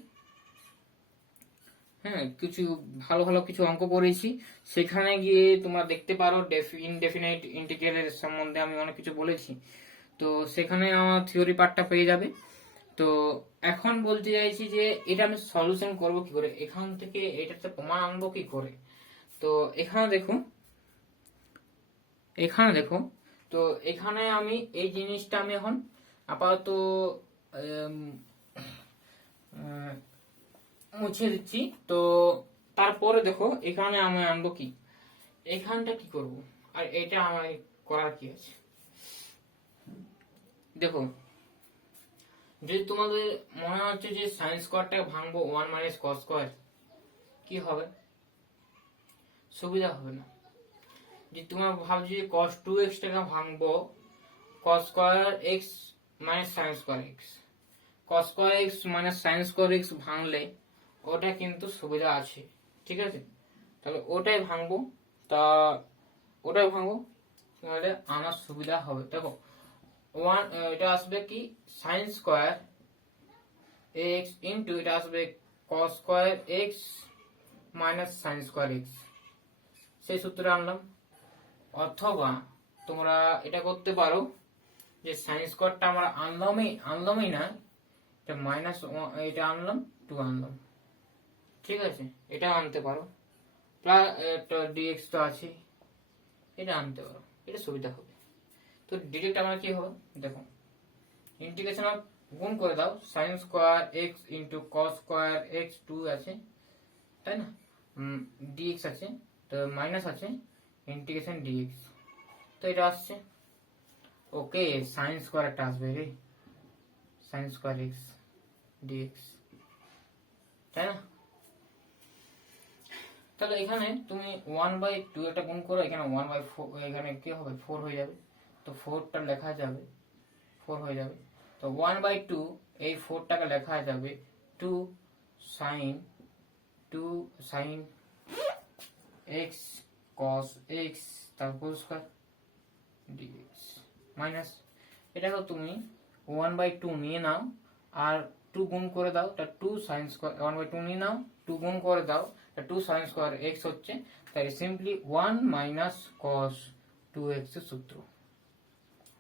হ্যাঁ কিছু ভালো ভালো কিছু অঙ্ক করেছি। সেখানে গিয়ে তোমরা দেখতে পারো ইনডেফিনাইট ইন্টিগ্রালের সম্বন্ধে আমি অনেক কিছু বলেছি। তো সেখানে আমার থিওরি পার্টটা পেয়ে যাবে। তো এখন বলতে চাইছি যে এটা আমি সলিউশন করব কি করে, এখান থেকে এটাতে প্রমাণ আনবো কি করে। তো এখানে দেখো তো এখানে আমি এই জিনিসটা আমি এখন আপাতত মুছে দিচ্ছি। তো তারপরে দেখো এখানে আমি আনবো কি, এখানটা কি করব, আর এটা আমার করার কি আছে। দেখো যদি তোমাদের মনে হচ্ছে যে সাইন স্কোয়ারটাকে ভাঙবো 1 মাইনাস কস স্কোয়ার, কি হবে, সুবিধা হবে না। যে তোমরা ভাবছো যে cos 2x টাকে ভাঙবো cos square x minus sine square x, cos square x minus sine square x ভাঙলে ওটা কিন্তু সুবিধা আছে, ঠিক আছে। তাহলে ওটাই ভাঙবো, তাহলে আমার সুবিধা হবে। দেখো এটা আসবে কি সাইন স্কোয়ার x ইন্টু এটা আসবে cos square x minus sine square x, সেই সূত্র আনলাম। অথবা তোমরা এটা করতে পারো যে সাইন স্কোয়ারটা আমরা আনলামই না, এটা মাইনাস এটা আনলাম 2 আনলাম, ঠিক আছে, এটা আনতে পারো। প্লাস ডিএক্স তো আছে, এটা আনতে পারো, এটা সুবিধা হবে। তো ডিরেক্ট আমার কি হবে, দেখো ইন্টিগ্রেশন অফ গুণ করে দাও sign square x into cos square x 2 আছে, তাই না, ডিএক্স আছে, তো মাইনাস আছে ইন্টিগ্রেশন ডিএক্স, তো এটা আসছে। ওকে সাইন স্কোয়ার একটা আসবে রে, সাইন স্কোয়ার এক্স ডিএক্স, তাই না। তাহলে এখানে তুমি 1/2 এটা গুণ করো, এখানে 1/4, এখানে কি হবে 4 হয়ে যাবে। তো 4টা লেখা যাবে, 4 হয়ে যাবে। তো 1/2 এই 4টাকে লেখা যাবে 2 sin x cos x তারপর স্কয়ার dx মাইনাস এটাকে তুমি 1/2 নিয়ে নাও আর 2 গুণ করে দাও, তা 2 sin স্কয়ার 1/2 নিয়ে নাও 2 গুণ করে দাও, তা 2 sin স্কয়ার x হচ্ছে, তাই সিম্পলি 1 মাইনাস cos 2x এর সূত্র।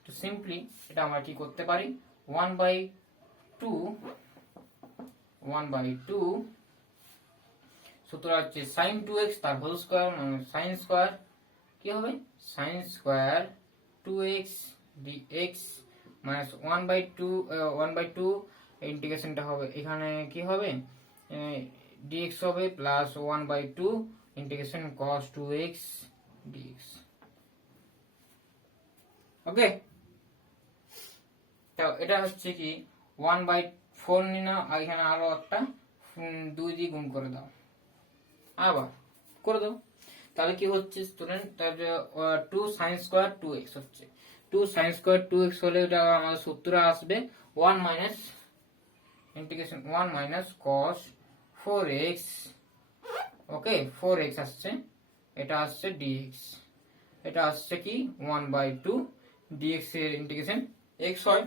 তো সিম্পলি এটা আমরা কি করতে পারি, 1/2 সূত্র হচ্ছে sin 2x তার হোল স্কয়ার মানে sin স্কয়ার কি হবে sin square 2x dx minus 1/2 ইন্টিগ্রেশনটা হবে এখানে কি হবে dx হবে plus 1/2 integration cos 2x dx। ওকে, তো এটা হচ্ছে কি 1/4 নিয়ে নাও আর এখানে আরো একটা 2 দিয়ে গুণ করে দাও, আবার করে দাও, তাহলে কি হচ্ছে স্টুডেন্ট, তাহলে 2 sin স্কয়ার 2x হচ্ছে, 2 sin স্কয়ার 2x হলে এটা আমাদের সূত্র আসবে 1 minus integration 1 minus cos 4x, ওকে 4x আসছে, এটা আসছে dx, এটা আসছে কি 1/2 dx এর ইন্টিগ্রেশন x হয়,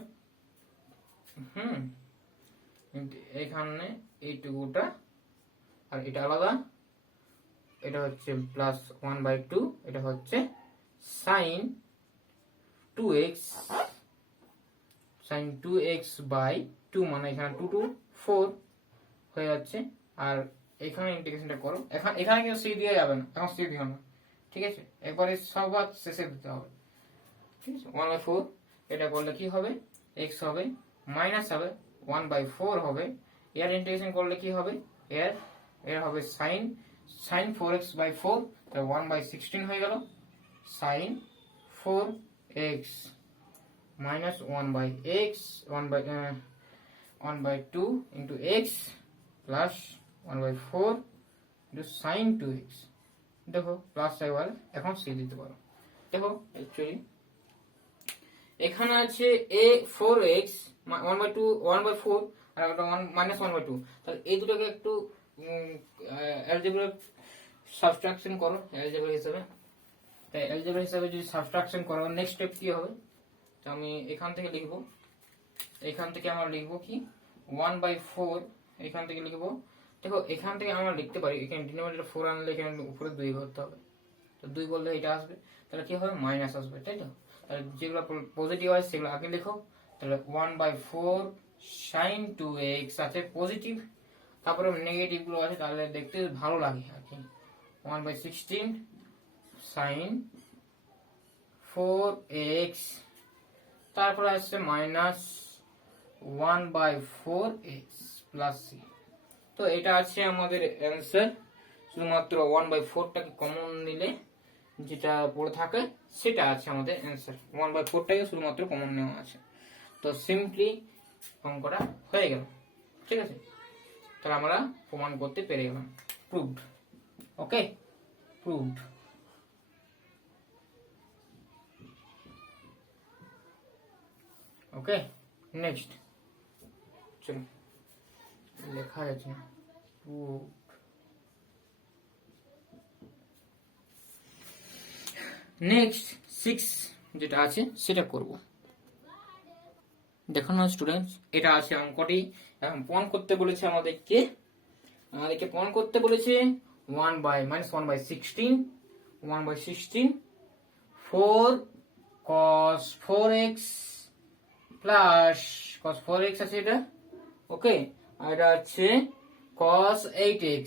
এখানে এইটুকুটা, আর এটা আলাদা, এটা হচ্ছে প্লাস 1/2, এটা হচ্ছে sign 2x, sign 2x by 2, মানে এখানে 2 2 4 হয়ে যাচ্ছে। আর এখানে ইন্টিগ্রেশনটা করো, এখানে কিন্তু সি দিয়ে যাবে না, এখন সি দিও না, ঠিক আছে, একবারে সবার শেষে দিতে হবে, ঠিক আছে। 1/4 এটা করলে কি হবে, x হবে মাইনাস হবে 1/4 হবে, এর ইন্টিগ্রেশন করলে কি হবে, এর হবে সাইন 4x/4, তাহলে 1/16 হয়ে গেল, sine 4x minus 1/2 into x plus 1/4 into sine 2x। দেখো প্লাস সাইবার এখন সি দিতে পারো। দেখো অ্যাকচুয়ালি এখানে আছে a 4x 1/4 আর একটা 1 মাইনাস 1/2, তাহলে এই দুটোকে একটু অ্যালজেব্রা সাবট্রাকশন করো অ্যালজেব্রা হিসাবে। তাই অ্যালজেব্রা হিসাবে যদি সাবট্রাকশন করো, নেক্সট স্টেপ কি হবে, তো আমি এখান থেকে লিখবো, এখান থেকে আমরা লিখবো কি 1/4, এখান থেকে লিখবো, দেখো এখান থেকে আমরা লিখতে পারি, এখানে ডিনোমিনেটর 4 আনলে এখানে উপরে 2 ভরতে হবে, তো 2 বললে এটা আসবে, তাহলে কি হবে মাইনাস আসবে, তাই তো। তাহলে যেগুলো পজিটিভ আছে সেগুলো আগে লিখো, তাহলে 1/4 সাইন 2x আছে পজিটিভ, তারপরে নেগেটিভ গুলো আছে, তাহলে দেখতে ভালো লাগে আর কি। 1/16 সাইন 4x, তারপরে আসছে মাইনাস 1/4x প্লাস c। তো এটা আছে আমাদের অ্যান্সার। শুধুমাত্র 1/4টাকে কমন নিলে যেটা পড়ে থাকে সেটা আছে আমাদের অ্যান্সার, 1/4টাকে শুধুমাত্র কমন নেওয়া আছে। তো সিম্পলি অঙ্কটা হয়ে গেল, ঠিক আছে। তাহলে আমরা প্রমাণ করতে পেরে গেলাম, প্রুভড। ওকে, প্রুভড। ওকে, নেক্সট চলো, লেখা আছে নেক্সট 6 যেটা আছে সেটা করব। দেখো না স্টুডেন্টস, এটা আছে অঙ্কটি, এখন প্রমাণ করতে বলেছে আমাদেরকে প্রমাণ করতে বলেছে 1/16 4 cos 4x plus cos 4x আছে এটা, ওকে, আর এটা আছে cos 8x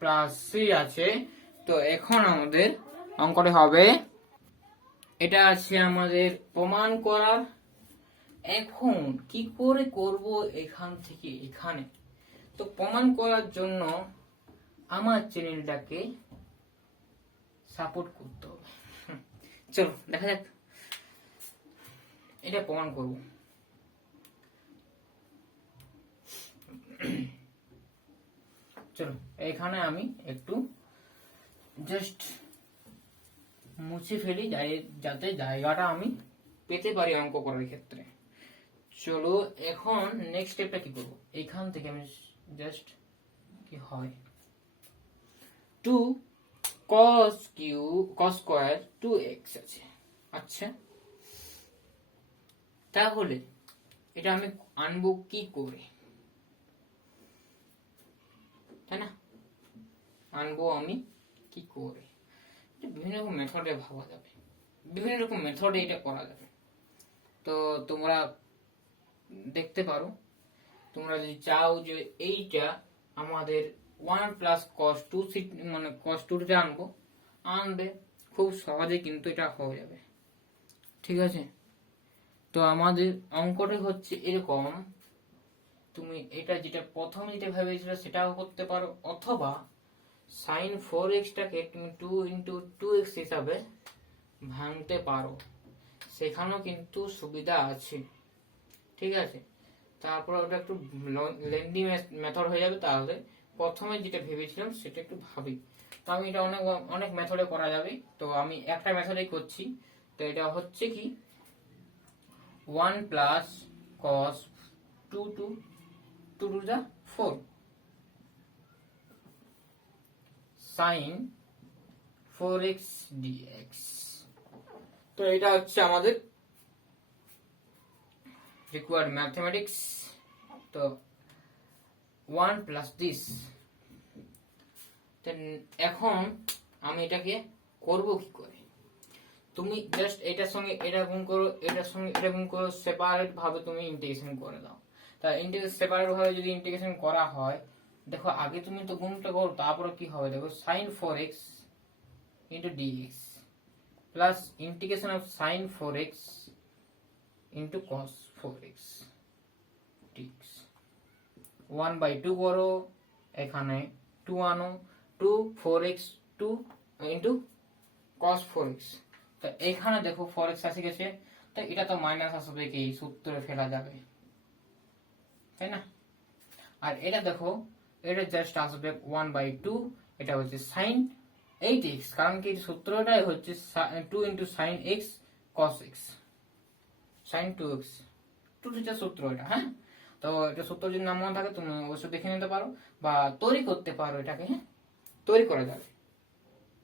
প্লাস c আছে। তো এখন আমাদের অঙ্কটি হবে, এটা আছে আমাদের প্রমাণ করার। এখন কি করে করব এখান থেকে এখানে, তো প্রমাণ করার জন্য আমার চ্যানেলটাকে সাপোর্ট করতে হবে। চলো দেখা যাক, এটা প্রমাণ করব। চলো এখানে আমি একটু জাস্ট মুছে ফেলি, যাতে জায়গাটা আমি পেতে পারি অঙ্ক করার ক্ষেত্রে। চলো এখন নেক্সট স্টেপটা কি করব, এখান থেকে আমি জাস্ট কি হয় 2 cos স্কয়ার 2x আছে। আচ্ছা, তাহলে এটা আমি আনবো কি করে, তাই না, আনবো আমি কি করে, বিভিন্ন রকম মেথডে ভাবা যাবে, বিভিন্ন রকম মেথডে এটা করা যাবে। তো তোমরা দেখতে পারো, তোমরা যদি চাও যে এইটা আমাদের 1 প্লাস cos 2 মানে cos 2 আনবে খুব সহজে কিন্তু এটা হয়ে যাবে, ঠিক আছে। তো আমাদের অঙ্কটা হচ্ছে এরকম, তুমি এটা যেটা প্রথমে যেটা ভেবেছিলে সেটাও করতে পারো, অথবা সাইন 4x টাকে তুমি 2 ইন্টু 2x হিসাবে ভাঙতে পারো, সেখানেও কিন্তু সুবিধা আছে, ঠিক আছে। তারপর ওটা একটু লেন্দি মেথড হয়ে যাবে, তাহলে প্রথমে যেটা ভেবেছিলাম সেটা একটু ভাবি। তো আমি এটা অনেক মেথডে করা যাবে, তো আমি একটা মেথডেই করছি। তো এটা হচ্ছে কি 1 plus cos 2 to the 4 sin 4x dx। তো এটা হচ্ছে আমাদের রিকোয়ার্ড ম্যাথমেটিক্স। তো 1 প্লাস দিস। এখন আমি এটাকে করব কি করে? তুমি জাস্ট এটার সঙ্গে এটা গুণ করো, এটার সঙ্গে এটা গুণ করো, সেপারেট ভাবে তুমি ইন্টিগ্রেশন করে দাও। তা ইন্টিগ্রেশন সেপারেট ভাবে যদি ইন্টিগ্রেশন করা হয়, দেখো আগে তুমি তো গুণটা করো, তারপরে কি হবে দেখো, sin 4x into dx plus integration of sin 4x into cos 4x dx 1/2 করো, এখানে 2 আনো, 2 4x 2 into cos 4x। তো এখানে দেখো 4x আসে গেছে, তো এটা তো মাইনাস আসবে, কি সূত্রে ফেলা যাবে, তাই না? আর এটা দেখো, এটা জাস্ট আসবে 1/2, এটা হচ্ছে sin 8x, কারণ কি সূত্রটাই হচ্ছে 2 into sin x cos x, sin 2x, 2 টিটার সূত্র এটা। হ্যাঁ, তো এটা সূত্র যদি না মনে থাকে তুমি অবশ্যই দেখে নিতে পারো বা তৈরি করতে পারো এটাকে। হ্যাঁ, তৈরি করা যাবে,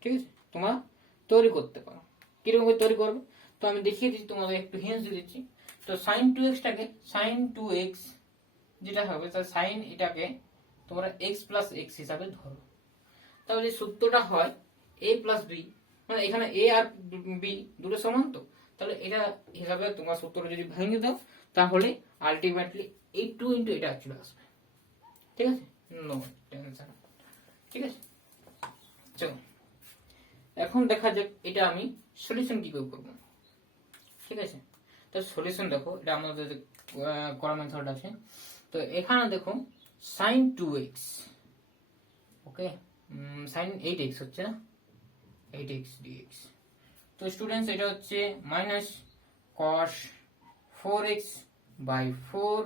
ঠিক আছে, তোমরা তৈরি করতে পারো। কিরকম করে তৈরি করবে তো আমি দেখিয়ে দিচ্ছি, তোমাদের একটু হিন্স দিয়ে দিচ্ছি। তো sin 2x টাকে sin 2x যেটা হবে, তার sin এটাকে তোমরা x প্লাস x হিসাবে ধরো। তাহলে সূত্রটা হয় a প্লাস b, মানে এখানে a আর b দুটো সমান, তো তাহলে এটা হিসাবে তোমার সূত্রটা যদি ভেঙে দাও, তাহলে আলটিমেটলি এই 2 ইন্টু এটা চলে আসবে, ঠিক আছে, নো টেনশন, ঠিক আছে। চলো এখন দেখা যাক এটা আমি সলিউশন কি করে করব, ঠিক আছে। তো সলিউশন দেখো, এটা আমাদের করা মেথড আছে। তো এখানে দেখো sin 2x, ওকে, sin 8x হচ্ছে না, 8x dx। তো স্টুডেন্টস এটা হচ্ছে minus cos 4x by 4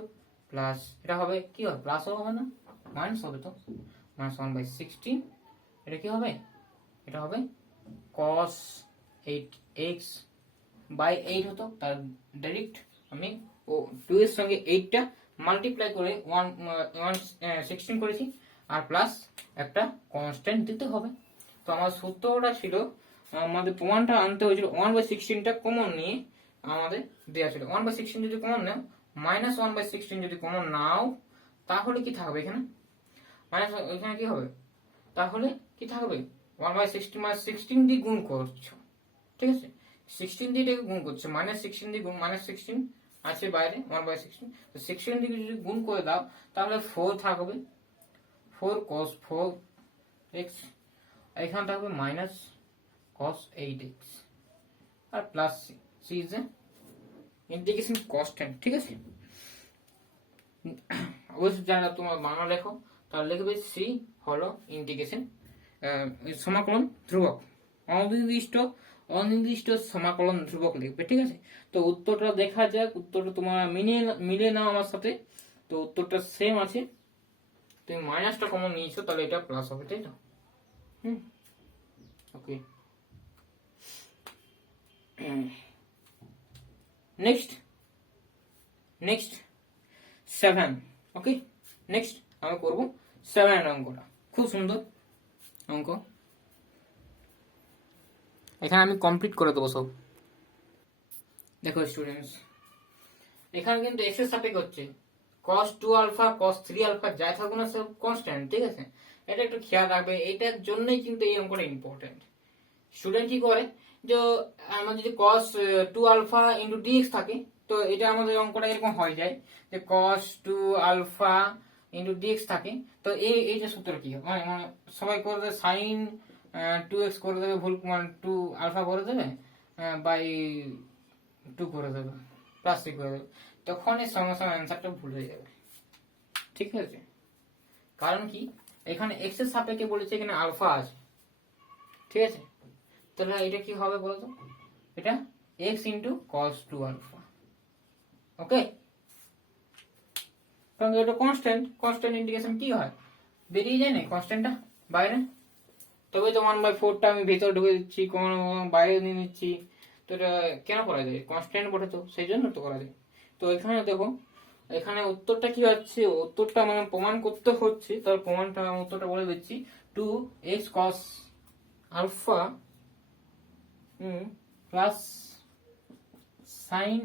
plus, এটা হবে কি হবে, প্লাস হবে না, মাইনাস হবে, তো মাইনাস 1/16, এটা কি হবে, এটা হবে cos 8x বাই 8 হতো, তার ডাইরেক্ট আমি 2 এর সঙ্গে 8টা মাল্টিপ্লাই করে 116 করেছি, আর প্লাস একটা কনস্ট্যান্ট দিতে হবে। তো আমার সূত্রটা ছিল, আমাদের প্রমাণটা আনতে হয়েছিল 1/16টা কমন নিয়ে আমাদের দেওয়া ছিল। 1/16 যদি কমন নাও, মাইনাস 1/16 যদি কমন নাও, তাহলে কি থাকবে এখানে, মাইনাস এখানে কি হবে, তাহলে কি থাকবে 1/16 মানে 16 দিয়ে গুণ করছো, ঠিক আছে, 16 দিয়ে এটাকে গুণ করছো, মাইনাস 16 দিয়ে গুণ, মাইনাস 16 আছে বাইরে 1/16, তো 16 দিয়ে যদি গুণ করে দাও, তাহলে 4 থাকবে, 4 cos 4x, এখানে থাকবে মাইনাস cos 8x, আর plus c is a integration constant, ঠিক আছে। অবশ্যই যারা তোমার বাংলা লেখো তাহলে লিখবে c হলো ইন্টিগ্রেশন সমাকলন ধ্রুবক, অনির্দিষ্ট অনির্দিষ্ট সমাকলন ধ্রুবক লিখবে, ঠিক আছে। তো উত্তরটা দেখা যাক, উত্তরটা তোমার মিলে নাও আমার সাথে। তো উত্তরটা সেম আছে, তুমি মাইনাসটা কমন নিয়েছো, তাহলে এটা প্লাস হবে, তাই তো। ওকে, নেক্সট 7, ওকে, নেক্সট আমি করব 7 অঙ্কটা, খুব সুন্দর অঙ্ক, এখানে আমি কমপ্লিট করে দেবো সব। দেখো স্টুডেন্টস, এখানে কিন্তু x এর সাপেক্ষে হচ্ছে, cos 2 আলফা cos 3 আলফা যাই থাকুক না সব কনস্ট্যান্ট, ঠিক আছে, এটা একটু খেয়াল রাখবে, এটার জন্যই কিন্তু এই অঙ্কটা ইম্পর্টেন্ট। স্টুডেন্ট কি করে, যে আমাদের যদি cos 2 আলফা ইনটু dx থাকে, তো এটা আমাদের অঙ্কটা এরকম হয়ে যায় যে cos 2 আলফা ইনটু dx থাকে, তো এই যে সূত্র কি মানে সবাই করে দেবে sin 2x করে দেবে, ভুল মানে 2 আলফা করে দেবে বাই 2 করে দেবে, প্লাস 3 করে দেবে, তখন এই সঙ্গে সঙ্গে অ্যান্সারটা ভুল হয়ে যাবে, ঠিক আছে। কারণ কি, এখানে x এর সাপেক্ষে বলেছে, এখানে আলফা আছে, ঠিক আছে, তাহলে এটা কি হবে বলতো, এটা x ইন্টু cos 2 আলফা, ওকে, কারণ এটা কনস্ট্যান্ট ইন্টিগ্রেশন কি হয়, বেরিয়ে যায় না কনস্ট্যান্টটা বাইরে, তবে তো 1/4টা আমি ভেতরে ঢুকে দিচ্ছি, কোন বাইরে নিয়ে নিচ্ছি, তো এটা কেন করা যায়, কনস্ট্যান্ট বটে তো, সেই জন্য তো করা যায়। তো এখানে দেখো, এখানে উত্তরটা কি হচ্ছে, উত্তরটা মানে প্রমাণ করতে হচ্ছে, তার প্রমাণটা উত্তরটা বলে দিচ্ছি, 2x cos alpha plus sin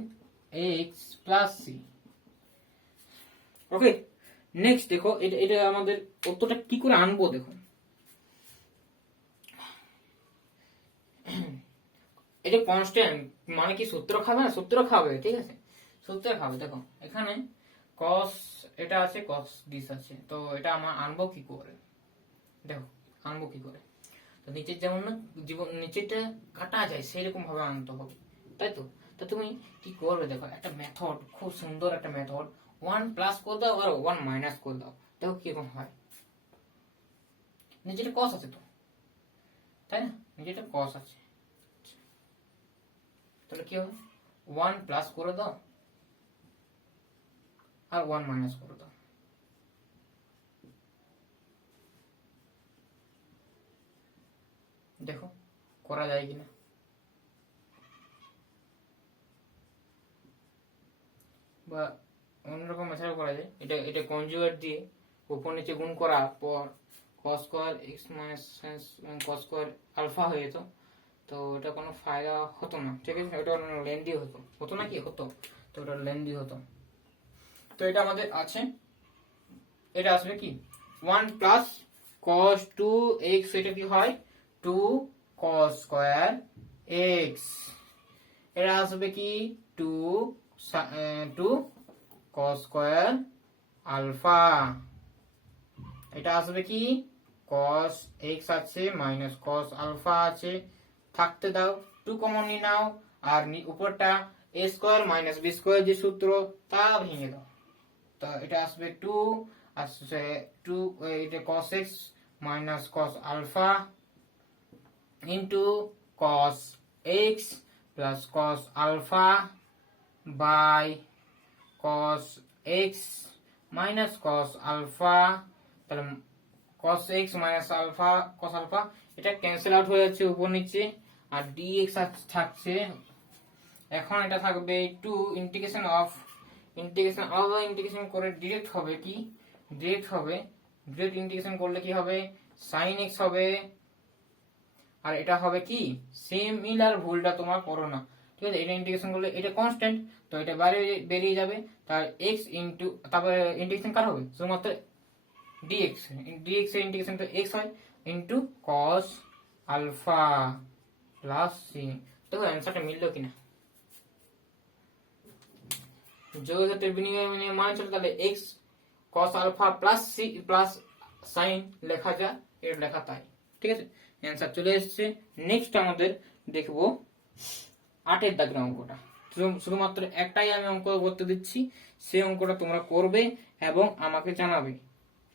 x plus c, okay, next দেখো, এটা এটা আমাদের উত্তরটা কি করে আনবো দেখো। এটা কনস্ট্যান্ট মানে কি সূত্র খাবে না, সূত্র খাবে, ঠিক আছে, সূত্র খাবে। দেখো এখানে কস এটা আছে, কস দিস আছে, তো এটা আমরা আনবো কি করে, দেখো আনবো কি করে। তো নিচের যেমন না জীবন নিচেরটা কাটা যায় সেরকম ভাবে আনতে হবে, তাই তো। তো তুমি কি করবে দেখো, একটা মেথড, খুব সুন্দর একটা মেথড, 1 প্লাস করে দাও আর 1 মাইনাস করে দাও, দেখো কিরকম হয়। নিচেটা কস আছে তো, তাই না, নিচেটা কস আছে, তাহলে কি হবে, 1 প্লাস করে দাও আর 1 মাইনাস করে দাও। দেখো করা যায় কিনা, বা অন্যরকম মেথড করা যায়। এটা এটা কনজুগেট দিয়ে উপর নিচে গুণ করার পর cos square x minus cos square alpha হয়ে যেত, তো এটা কোনো ফায়দা হতো না, ঠিক আছে, ওটা লেন্দি হতো, হতো না কি হতো, তো ওটা লেন্দি হতো। তো এটা আমাদের আছে, এটা আসবে কি 1 প্লাস cos 2x, এটা কি হয় 2 cos স্কয়ার x, এটা আসবে কি 2 cos স্কয়ার আলফা, এটা আসবে কি cos x আছে মাইনাস cos আলফা আছে, থাকতে দাও, 2 কমন নিয়ে নাও, আর উপরটা a square minus b square যে সূত্র তা ভেঙে দাও, তো এটা আসবে 2 আসছে 2, এটা cos x minus cos alpha into cos x plus cos alpha by cos x minus cos alpha, তাহলে cos x minus alpha cos alpha এটা ক্যান্সেল আউট হয়ে যাচ্ছে উপর নিচে, আর dx থাকছে, এখন এটা থাকবে 2 ইন্টিগ্রেশন অফ আলাদা ইন্টিগ্রেশন করে ডিরেক্ট হবে কি, ডিরেক্ট ইন্টিগ্রেশন করলে কি হবে sin x হবে, আর এটা হবে কি সিমিলার, ভুলটা তোমার করো না, ঠিক আছে, এটা ইন্টিগ্রেশন করলে এটা কনস্ট্যান্ট, তো এটা বাইরে বেরিয়ে যাবে, তার x ইনটু তারপরে ইন্টিগ্রেশন কার হবে শুধুমাত্র dx, এর ইন্টিগ্রেশন তো x হয় into cos alpha plus c। দেখো অ্যানসারটা মিললো কিনা, যোগের ক্ষেত্রে বিনিময় মান চলে, তাহলে x cos alpha plus c plus sin লেখা যায়, এটা লেখা তাই, ঠিক আছে, অ্যানসার চলে এসেছে। নেক্সট আমাদের দেখবো 8 দাগের অঙ্কটা, শুধুমাত্র একটাই আমি অঙ্ক করতে দিচ্ছি, সেই অঙ্কটা তোমরা করবে এবং আমাকে জানাবে,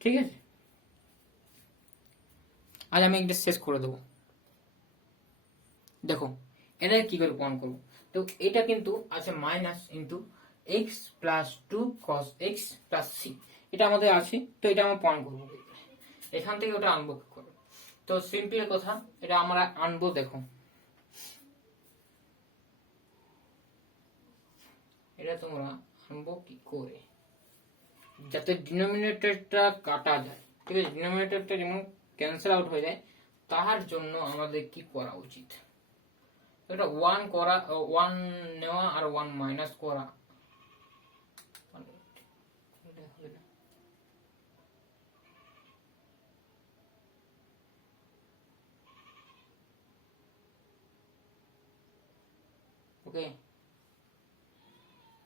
ঠিক আছে। আজ আমি এটা শেষ করে দেবো। দেখো এটা কি করে প্রমাণ করবো, তো এটা কিন্তু আছে minus into x plus 2 cos x plus c, এটা আমাদের আছে, তো এটা আমরা প্রমাণ করবো, এখান থেকে ওটা আনবো কি করে, তো সিম্পল কথা, এটা আমরা আনবো, দেখো এটা তোমরা আনবো কি করে, যাতে ডিনোমিনেটরটা কাটা যায়, ঠিক আছে, ডিনোমিনেটরটা যেমন ক্যান্সেল আউট হয়ে যায়, তার জন্য আমাদের কি করা উচিত, এটা 1 করা, 1 নেওয়া আর 1 মাইনাস করা, ওকে,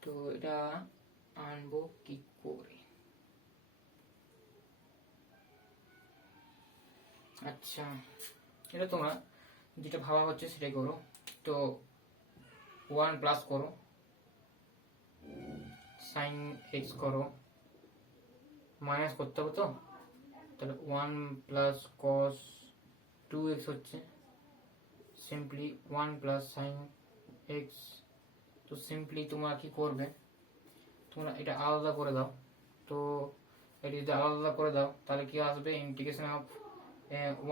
তো এটা আনবো কি করে, আচ্ছা এটা তোমরা যেটা ভাবা হচ্ছে সেটাই করো, তো 1 প্লাস করো, sin x করো, মাইনাস করতে হবে তো, তাহলে 1 প্লাস cos 2x হচ্ছে, সিম্পলি 1 প্লাস sin x, তো সিম্পলি তোমরা কি করবে, তোমরা এটা আলাদা করে দাও, তো এটা যদি আলাদা করে দাও তাহলে কি আসবে ইন্টিগ্রেশন অফ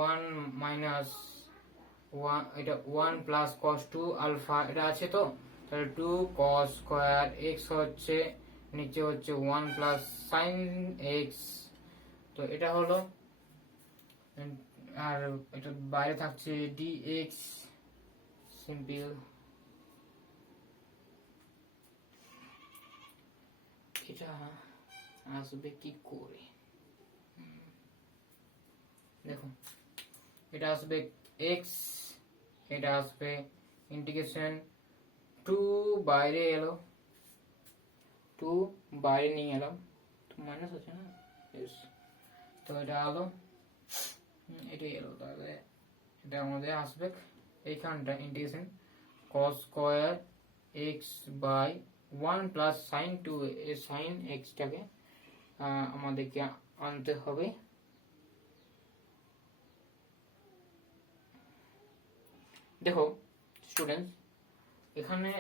1 মাইনাস 1, এটা 1 প্লাস cos 2 আলফা এটা আছে, তো তাহলে 2 cos স্কয়ার x হচ্ছে, নিচে হচ্ছে 1 প্লাস sin x, তো এটা হলো, আর এটা বাইরে থাকছে dx, সিম্পল, এটা আসবে কি করে, দেখো এটা আসবে এক্স, এটা আসবে ইন্টিগ্রেশন টু বাইরে এলো, টু বাইরে নিয়ে এলাম, তো মাইনাস আছে না, yes. তো এটা আলো, এটাই এলো, তাহলে এটা আমাদের আসবে এইখানটা integration cos square x by 1 plus sine 2 এই সাইন এক্সটাকে আমাদেরকে আনতে হবে। দেখো স্টুডেন্টস, এখানে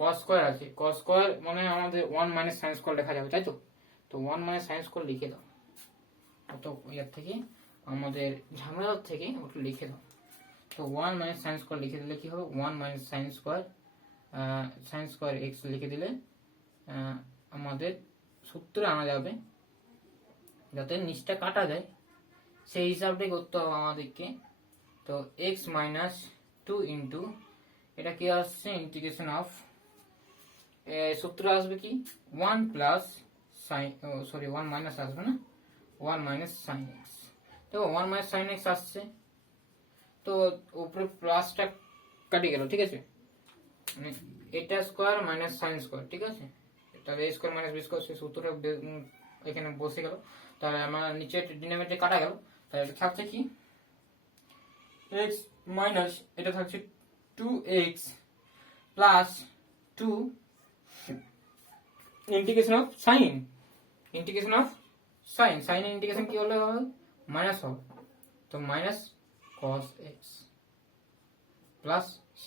cos স্কয়ার আছে, cos স্কয়ার মানে আমাদের 1 মাইনাস সাইন স্কয়ার লেখা যাবে, তাই তো? তো 1 মাইনাস সাইন স্কয়ার লিখে দাও, তো ইয়ার থেকে আমাদের ঝামেলার থেকে ওটা লিখে দাও। তো 1 মাইনাস সাইন স্কয়ার লিখে দিলে কি হবে, 1 মাইনাস সাইন স্কয়ার এক্স লিখে দিলে আমাদের সূত্রে আনা যাবে, যাতে নিচটা কাটা যায় সেই হিসাবটাই করতে হবে আমাদেরকে। তো এক্স মাইনাস 2 ইন্টু এটা কি আসছে ইন্টিগ্রেশন অফ, সূত্র আসবে কি 1 প্লাস সাইন, সরি 1 মাইনাস আসবে না, 1 মাইনাস সাইন এক্স। দেখো 1 মাইনাস সাইন এক্স আসছে, তো উপরে প্লাসটা কাটি গেল, ঠিক আছে, মানে এটা স্কয়ার মাইনাস সাইন স্কয়ার, ঠিক আছে, তাহলে a square minus b square সেই সূত্রটা এখানে বসে গেল, তাহলে আমার নিচে ডিনোমিনেটর কাটা গেল, তাহলে এটা থাকছে কি x মাইনাস এটা থাকছে 2x plus 2 integration of sign, integration of sign, সাইনের ইন্টিগ্রেশন কি হলে হবে মাইনাস হবে, তো minus cos x plus c।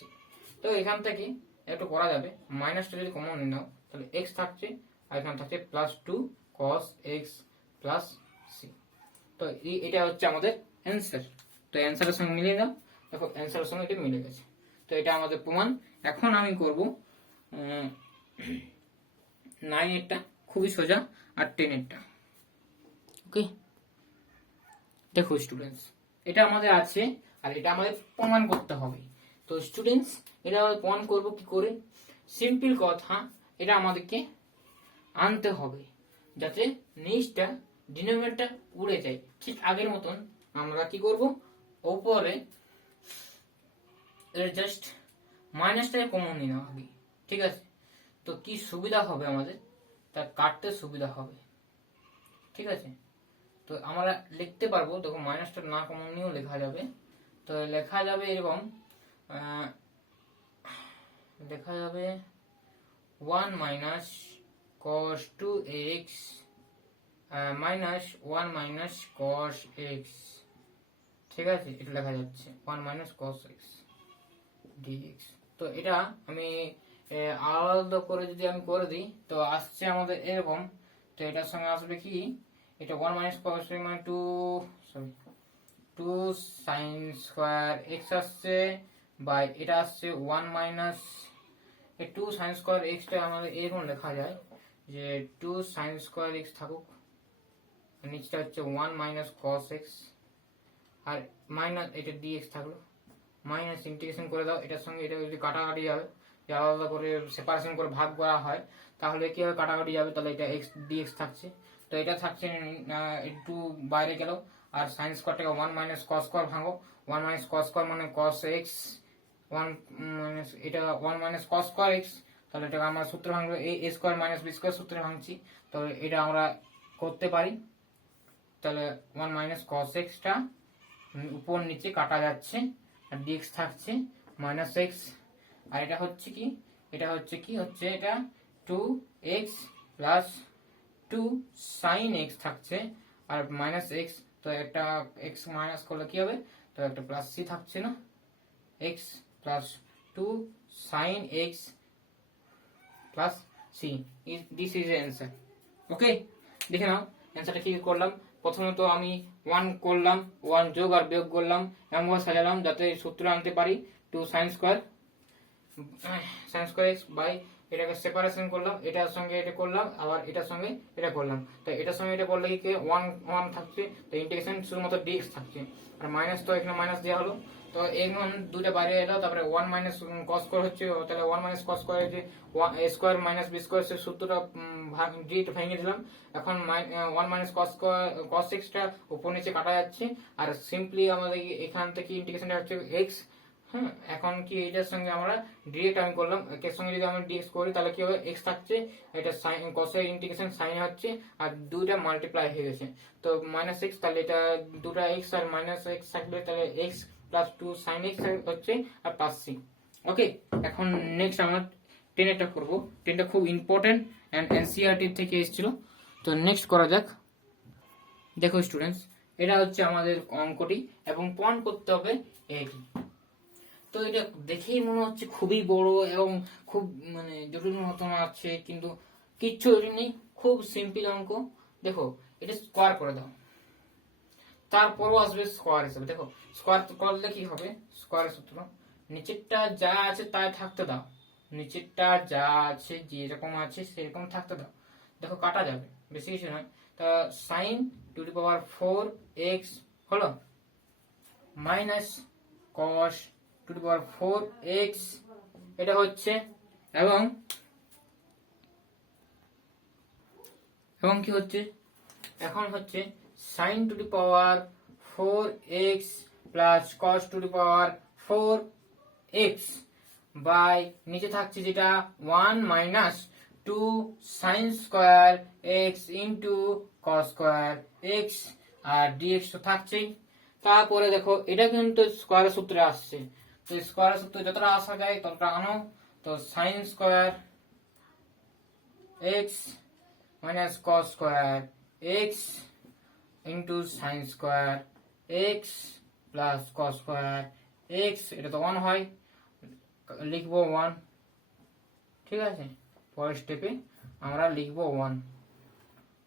তো এখান থেকে একটু করা যাবে, মাইনাসটা যদি কমন নিয়ে নাও তাহলে x থাকছে আর এখানে থাকছে plus 2 cos x plus c। তো এটা হচ্ছে আমাদের অ্যান্সার। তো অ্যান্সারের সঙ্গে মিলিয়ে দাও, দেখো অ্যান্সারের সঙ্গে এটা মিলে গেছে। তো এটা আমাদের প্রমাণ। এখন আমি করব 9-এরটা, খুবই সোজা, আর 10-এরটা। ওকে, দেখো স্টুডেন্টস, এটা আমাদের আছে আর এটা আমাদের প্রমাণ করতে হবে। তো স্টুডেন্টস, এটা আমরা প্রমাণ করব কি করে? সিম্পল কথা, এটা আমাদেরকে আনতে হবে যাতে নিচটা ডিনোমিনেটর উড়ে যায়। ঠিক আগের মতন আমরা কি করব, উপরে জাস্ট মাইনাসটাকে কমন নিয়ে নেওয়া হবে, ঠিক আছে? তো কি সুবিধা হবে আমাদের, তা কাটতে সুবিধা হবে, ঠিক আছে? তো আমরা লিখতে পারবো, দেখো মাইনাসটা না কমন নিয়েও লেখা যাবে। তো লেখা যাবে এরকম, লেখা যাবে 1 minus cos 2x minus 1 minus cos x, ঠিক আছে? এটা লেখা যাচ্ছে 1 মাইনাস cos x dx। তো এটা আমি আলাদা করে যদি আমি করে দিই তো আসছে আমাদের এরকম। তো এটার সঙ্গে আসবে কি, এটা 1 মাইনাস cos মানে 2 sin স্কয়ার x আসছে, বাই এটা আসছে 1 মাইনাস 2 sin স্কয়ার x টা আমাদের এরকম লেখা যায় যে 2 sin স্কয়ার x থাকুক, নিচটা হচ্ছে 1 মাইনাস cos x, আর মাইনাস এটা dx থাকলো, মাইনাস ইন্টিগ্রেশন করে দাও, এটার সঙ্গে এটা যদি কাটাকাটি যাবে, আলাদা করে সেপারেশন করে ভাগ করা হয় তাহলে কি হবে, কাটাকাটি যাবে, তাহলে এটা x dx থাকছে। তো এটা থাকছে একটু বাইরে গেল, আর সাইন স্কয়ারটাকে 1 মাইনাস cos স্কয়ার ভাঙো, 1 মাইনাস cos স্কয়ার মানে cos x, 1 মাইনাস এটা 1 মাইনাস cos স্কয়ার x, তাহলে এটাকে আমরা সূত্র ভাঙবো a square minus b square সূত্রে ভাঙছি। তো এটা আমরা করতে পারি, তাহলে 1 মাইনাস cos x টা উপর নিচে কাটা যাচ্ছে, আর dx থাকছে মাইনাস x, আর এটা হচ্ছে কি, এটা হচ্ছে কি হচ্ছে এটা 2x প্লাস 2 sin x থাকছে, আর মাইনাস x, তো একটা x মাইনাস করলে কি হবে, তো একটা প্লাস c থাকছে না, x plus 2 sin x plus c, this is answer. Okay, দেখে নাও অ্যান্সারটা কি করলাম। প্রথমত আমি 1 করলাম, 1 যোগ আর বিয়োগ করলাম, এমনভাবে সাজালাম যাতে সূত্র আনতে পারি 2 sin স্কয়ার x বাই এটাকে সেপারেশন করলাম, এটার সঙ্গে এটা করলাম, আবার এটার সঙ্গে এটা করলাম। তো এটার সঙ্গে এটা করলে কি 1 1 থাকছে, তো ইন্টিগ্রেশন শুধুমাত্র dx থাকছে, আর মাইনাস তো এখানে মাইনাস দেওয়া হলো, তো এমন দুইটা বাইরে এলো, তারপরে 1 মাইনাস কস স্কয়ার হচ্ছে, তাহলে 1 মাইনাস কস স্কয়ার যে এ স্কয়ার মাইনাস বি স্কয়ার, সে সূত্রটা ডিটা ভেঙে দিলাম। এখন 1 মাইনাস কস স্কয়ার কস এক্সটা উপর নিচে কাটা যাচ্ছে, আর সিম্পলি আমাদের এখান থেকে ইন্টিগ্রেশনটা হচ্ছে এক্স। হ্যাঁ, এখন কি এটার সঙ্গে আমরা ডিরেক্ট আমি করলাম, এর সঙ্গে যদি আমরা ডিএক্স করি তাহলে কি হবে, এক্স থাকছে, এটা সাইন কসের ইন্টিগ্রেশন সাইন হচ্ছে, আর দুইটা মাল্টিপ্লাই হয়ে গেছে, তো মাইনাস এক্স, তাহলে এটা দুটা এক্স আর মাইনাস এক্স থাকলে তাহলে এক্স প্লাস 2 সাইন এক্স হচ্ছে, আর প্লাস সি। ওকে, এখন নেক্সট আমরা টেনেরটা করবো। টেনটা খুব ইম্পর্টেন্ট অ্যান্ড এনসিইআরটি থেকে এসেছিল। তো নেক্সট করা যাক। দেখো স্টুডেন্টস, এটা হচ্ছে আমাদের অঙ্কটি এবং পয়েন্ট করতে হবে এটি। তো এটা দেখেই মনে হচ্ছে খুবই বড় এবং খুব মানে জটিল মতন আছে, কিন্তু কিচ্ছু নেই, খুব সিম্পল অঙ্ক। দেখো, এটা স্কোয়ার করে দাও, তারপরও আসবে স্কোয়ার হিসেবে। দেখো, স্কোয়ার করলে কি হবে, স্কোয়ারের সূত্র নিচেরটা যা আছে তাই থাকতে দাও, নিচেরটা যা আছে যেরকম আছে সেরকম থাকতে দাও। দেখো, কাটা যাবে, বেশি কিছু নয়। তা sine to the power 4 x হলো minus cos to the power 4 x, এটা হচ্ছে, এবং এবং কি হচ্ছে, এখন হচ্ছে sine to the power 4 x plus cos to the power 4 x by নিচে থাকছে যেটা 1 minus 2 sine square x into cos square x, আর ডিএক্স তো থাকছেই। তারপরে দেখো, এটা কিন্তু স্কোয়ারের সূত্রে আসছে, তো স্কোয়ারের সূত্রে যতটা আসা যায় ততটা আনো। তো sign square x minus cos square x into sign square x plus cos square x, এটা তো 1 হয়, লিখবো 1। ঠিক আছে, পরের স্টেপে আমরা লিখবো 1।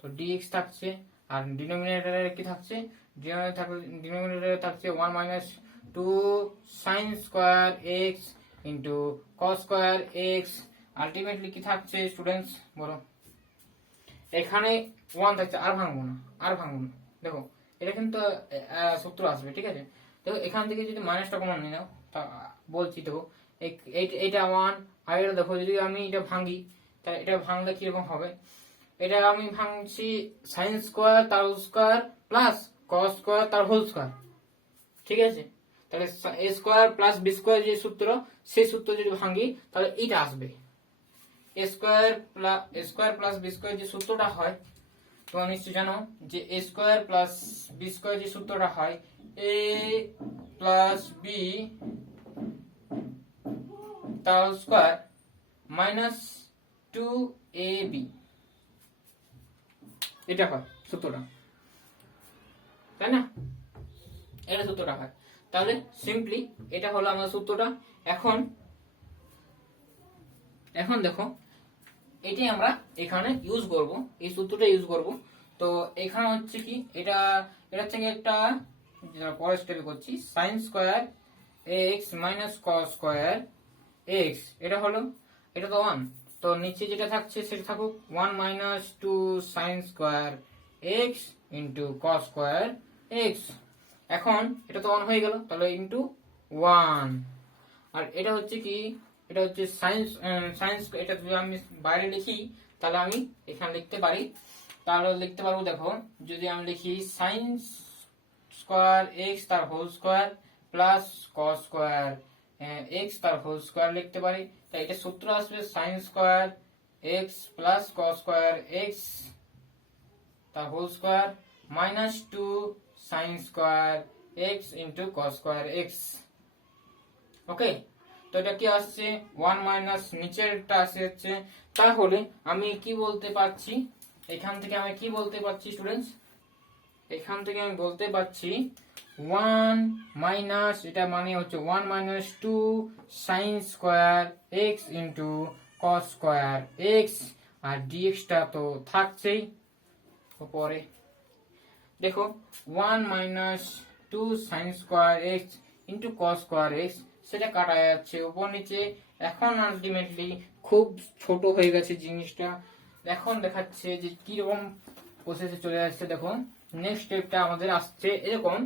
তো ডিএক্স থাকছে, আর ডিনোমিনেটরে কি থাকছে, ডিনোমিনেটরে থাকছে 1 minus 2 sine square x into cos square x. Ultimately কি থাকছে স্টুডেন্টস বলো, এখানে 1 থাকছে, আর ভাঙবো না, আর ভাঙবো না। দেখো, এটা কিন্তু সূত্র আসবে, ঠিক আছে। দেখো, এখান থেকে যদি মাইনাসটা কমন নিয়ে নাও, তা বলছি, দেখো এইটা 1, আর এটা দেখো যদি আমি এটা ভাঙি, তাহলে এটা ভাঙলে কিরকম হবে, এটা আমি ভাঙছি সাইন স্কোয়ার তার স্কোয়ার প্লাস কস স্কোয়ার তার হোল স্কোয়ার, ঠিক আছে। তাহলে এ স্কোয়ার প্লাস বি স্কোয়ার যে সূত্র, সেই সূত্র যদি ভাঙি তাহলে এইটা আসবে, এ স্কোয়ার প্লাস বি স্কোয়ার যে সূত্রটা হয়, তোমরা নিশ্চয় জানো যে এ স্কোয়ার প্লাস বি স্কোয়ার যে সূত্রটা হয়, এ প্লাস বি তার স্কোয়ার মাইনাস 2ab, এটা হয় সূত্রটা, তাই না, এটা সূত্রটা হয়। তাহলে সিম্পলি এটা হলো আমাদের সূত্রটা। এখন দেখো, এটাই আমরা এখানে ইউজ করব, এই সূত্রটা ইউজ করব। তো এখানে হচ্ছে কি, এটা থেকে একটা পরের স্টেপে করছি, sign square x minus cos square x, এটা হলো, এটা তো 1, তো নিচে যেটা থাকছে সেটা থাকুক 1 minus 2 sine square x into cos square x. এখন এটা তো 1 হয়ে গেল, তাহলে ইন্টু 1, আর এটা হচ্ছে কি, এটা হচ্ছে সাইন্স, এটা যদি আমি বাইরে লিখি তাহলে আমি এখানে লিখতে পারি, তাহলে লিখতে পারবো। দেখো, যদি আমি লিখি সাইন স্কোয়ার এক্স তার whole square plus cos square x তার হোল স্কোয়ার লিখতে পারি, তাই এটা সূত্র আসবে sine square x plus cos square x তার whole square minus 2 sine square x into cos square x. Okay, তো এটা কি আসছে 1 মাইনাস নিচেরটা আসছে, তাহলে আমি কি বলতে পারছি, এখান থেকে আমি কি বলতে পারছি স্টুডেন্টস, এখান থেকে আমি বলতে পারছি 1 মাইনাস, এটা মানে হচ্ছে 1 minus 2 sine square x into cos square x, আর ডিএক্সটা তো থাকছেই উপরে। দেখো, 1 minus 2 sine square x into cos square x, সেটা কাটা যাচ্ছে উপর নিচে। এখন আলটিমেটলি খুব ছোট হয়ে গেছে জিনিসটা, এখন দেখাচ্ছে যে কিরকম প্রসেসে চলে যাচ্ছে। দেখো, নেক্সট স্টেপটা আমাদের আসছে এরকম,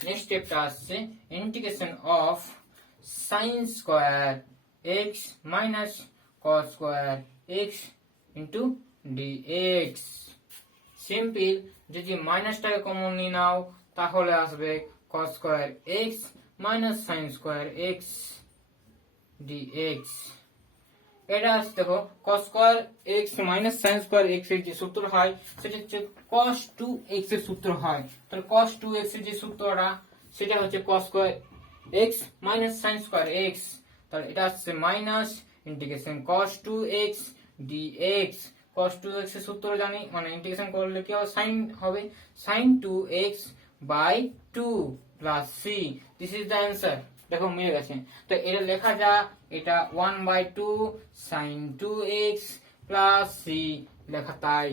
নেক্সট স্টেপটা আসছে integration of sine square x minus cos square x into dx. Simple, যদি মাইনাসটাকে কমন নিয়ে নাও তাহলে আসবে cos square x minus sine square x dx. এটা আছে দেখো cos square x minus sin square x এর যে সূত্র হয় সেটা হচ্ছে cos 2x এর সূত্র হয়। তাহলে cos 2x এর যে সূত্রটা সেটা হচ্ছে cos square x minus sin square x। তাহলে এটা হচ্ছে minus integration cos 2x dx। cos 2x এর সূত্র জানি, মানে ইন্টিগ্রেশন করলে কি হবে, sin হবে, sin 2x by 2 plus c। This is the answer. দেখো মিলে গেছে। তো এটা লেখা যা, এটা 1/2 sin 2x প্লাস c লেখা, তাই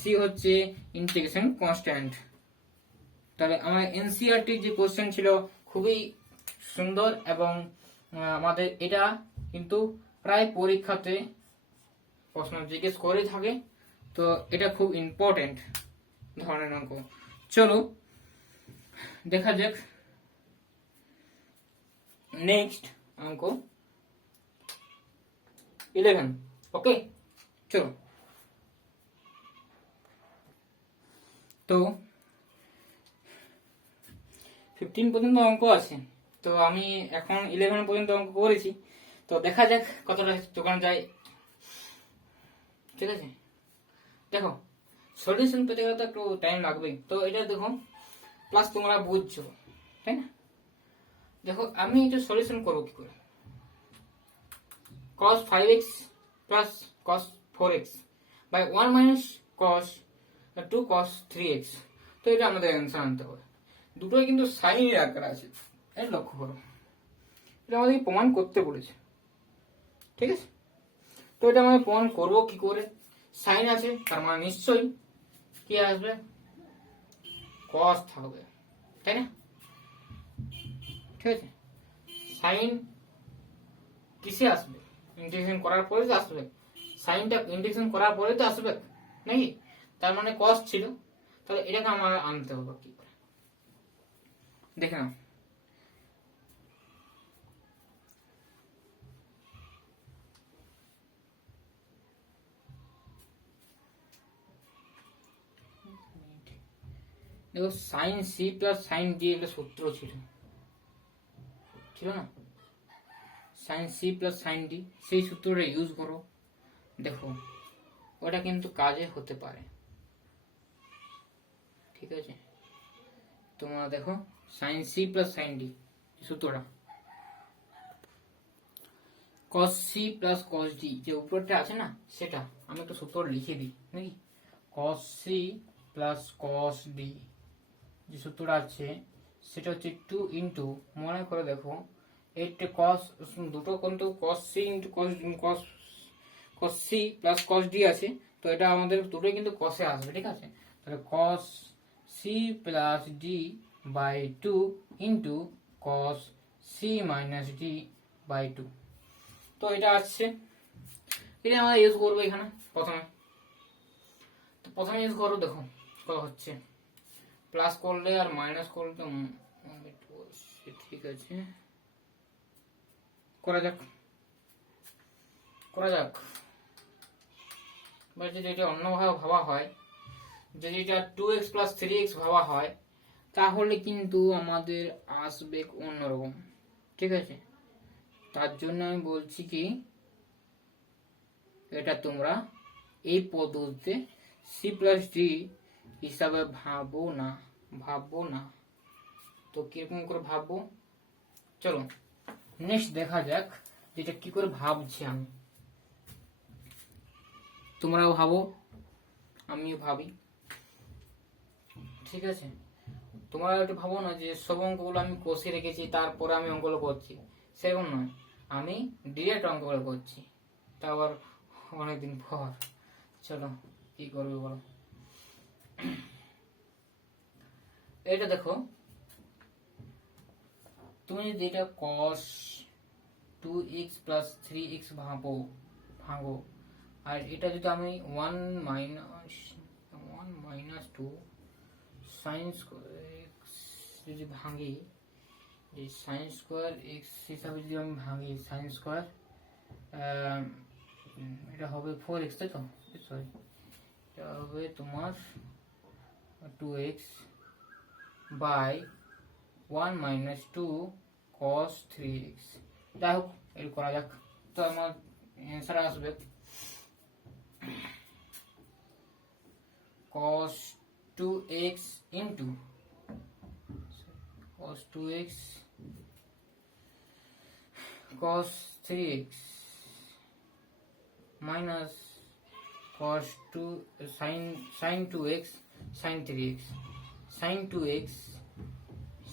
c হচ্ছে ইন্টিগ্রেশন কনস্ট্যান্ট। তাহলে আমার এনসিইআরটি যে কোশ্চেন ছিল খুবই সুন্দর এবং আমাদের এটা কিন্তু প্রায় পরীক্ষাতে প্রশ্ন জিজ্ঞেস করে থাকে, তো এটা খুব ইম্পর্টেন্ট ধরনের অঙ্ক। চলো দেখা যাক নেক্সট অঙ্ক 11। ওকে, চলো। তো 15 পর্যন্ত অঙ্ক আছে, তো আমি এখন 11 পর্যন্ত অঙ্ক করেছি, তো দেখা যাক কতটা দোকান যায়। ঠিক আছে, দেখো সলিউশন পেতে গেলে তো একটু টাইম লাগবে, তো এটা দেখো প্লাস তোমরা বুঝছো তাই না। দেখো আমি এটা সলিউশন করবো কি করে, cos 5x plus cos 4x by 1 minus cos 2 cos 3x। তো এটা আমাদের অ্যান্সার আনতে হবে। দুটোই কিন্তু সাইনের আকার আছে, এটা লক্ষ্য করো, এটা আমাদের প্রমাণ করতে বলেছে। ঠিক আছে, তো এটা আমরা প্রমাণ করবো কি করে, সাইন আছে তার মানে নিশ্চয়ই কি আসবে, cos থাকবে, তাই না। ঠিক আছে, সাইন কিসে আসবে, ইন্টিগ্রেশন করার পরে তো আসবে, সাইনটা ইন্টিগ্রেশন করার পরে তো আসবে নাকি, তার মানে cos ছিল, তাহলে এটাকে আমার আনতে হবে কি করে, দেখে নাও। দেখো sine C plus sine D একটা সূত্র ছিল না, sine C plus sine D, সেই সূত্রটা ইউজ করো, দেখো ওটা কিন্তু কাজে হতে পারে। ঠিক আছে, তোমরা দেখো sine C plus sine D সূত্রটা cos c plus cos d যে উপরটা আছে না, সেটা আমি একটা সূত্র লিখে দিই নাকি, cos c plus cos d যে সূত্রটা আছে সেটা হচ্ছে 2 ইন্টু, মনে করে দেখো এইটা cos, দুটো কিন্তু cos c into cos c plus cos d আছে, তো এটা আমাদের দুটোই কিন্তু cos এ আসবে। ঠিক আছে, তাহলে cos c plus d by 2 into cos c minus d by 2। তো এটা আসছে, এটা আমরা ইউজ করবো এখানে প্রথমে। তো প্রথমে ইউজ করবো, দেখো কত হচ্ছে, প্লাস করলে আর মাইনাস করলে তো ঠিক আছে, করা যাক যদি এটা অন্যভাবে ভাবা হয়, যদি এটা 2x প্লাস 3x ভাবা হয় তাহলে কিন্তু আমাদের আসবে অন্যরকম। ঠিক আছে, তার জন্য আমি বলছি কি এটা তোমরা এই পদ্ধতিতে সি প্লাস ডি হিসাবে ভাবো না। তো কিরকম করে ভাববো, চলো নেক্সট দেখা যাক যেটা কি করে ভাবছি আমি, তোমরাও ভাবো আমিও ভাবি। ঠিক আছে, তোমরা একটু ভাবো না যে সব অঙ্কগুলো আমি কষে রেখেছি তারপরে আমি অঙ্কগুলো করছি, সেরকম নয়, আমি ডিরেক্ট অঙ্কগুলো করছি, তা আবার অনেকদিন পর। চলো কি করবে বলো, এটা দেখো তুমি যদি এটা cos 2x plus 3x ভাঙো, আর এটা যদি আমি 1 minus 2 sin x যদি ভাঙি, যে সাইন স্কোয়ার এক্স হিসাবে যদি আমি ভাঙি সাইন স্কোয়ার, এটা হবে 4x, তাই তো? সরি, এটা হবে তোমার 2x by 1 minus 2 cos 3x। যাই হোক, এর করা যাক। তো আমার অ্যান্সার আসবে cos 2x into cos 2x cos 3x minus cos 2 sin 2x sin 3x sin 2x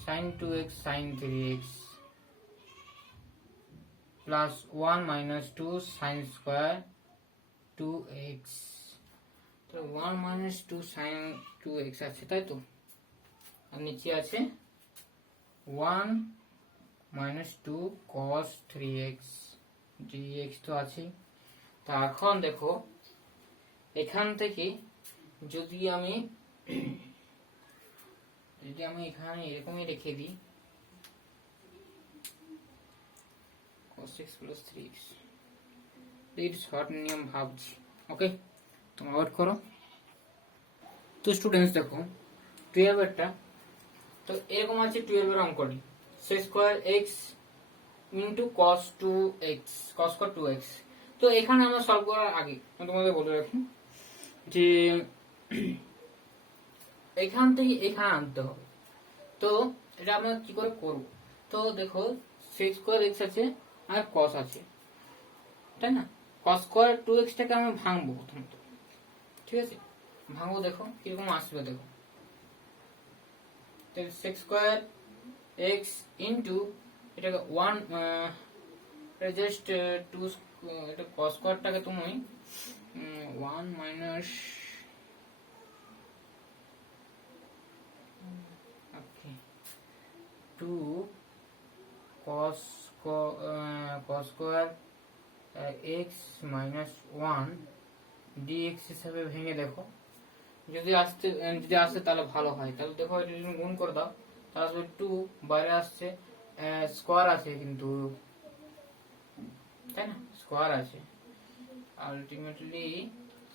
sin 2x sin 3x plus 1 minus 2 sin square 2x। তো 1 minus 2 sin 2x আছে, তাই তো? আর নিচে আছে 1 minus 2 cos 3x dx তো আছে। তা এখন দেখো, এখান থেকে যদি আমি এখানে এরকমই রেখে দিই cos x plus 3x, এই শর্ট নিয়ম ভাবছি। ওকে, তোমরা ওয়েট করো। তো স্টুডেন্টস দেখো 12 এরটা, তো এরকম আছে 12 এর অঙ্কটি sec square x into cos 2x cos square 2x। তো এখানে আমরা সলভ করার আগে আমি তোমাদের বলে রাখি যে এখান থেকে এখানে আনতে হবে। তো এটা আমরা কি করে করব? তো দেখো sec স্কয়ার x আছে আর cos আছে, তাই না? cos স্কয়ার 2x টাকে আমরা ভাঙবো প্রথমত, ঠিক আছে? ভাঙবো, দেখো কিরকম আসবে। দেখো sec স্কয়ার x ইনটু এটাকে 1 এটা জাস্ট 2, এটা cos স্কয়ারটাকে তুমি 1 মাইনাস ওকে 2 cos square x minus 1 dx হিসাবে ভেঙে দেখো। যদি আসে তাহলে ভালো হয়। তাহলে দেখো এটা যদি গুণ করে দাও তাহলে আসবে 2, বাইরে আসছে স্কয়ার আছে কিন্তু, তাই না? স্কয়ার আছে, আলটিমেটলি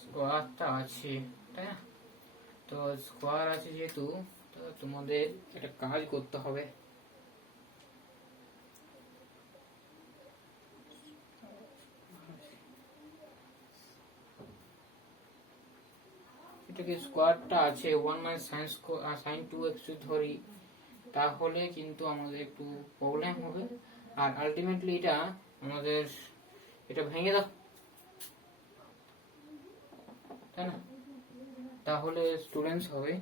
স্কয়ারটা আছে, তাই না? তো স্কয়ার আছে যেহেতু, তো তোমাদের একটা কাজ করতে হবে। এটাকে স্কয়ারটা আছে 1 মাইনাস sin 2x ধরি, তাহলে কিন্তু আমাদের একটু প্রবলেম হবে। আর আলটিমেটলি এটা আমাদের এটা ভেঙে দাও, তাই না? তাহলে স্টুডেন্টস হবে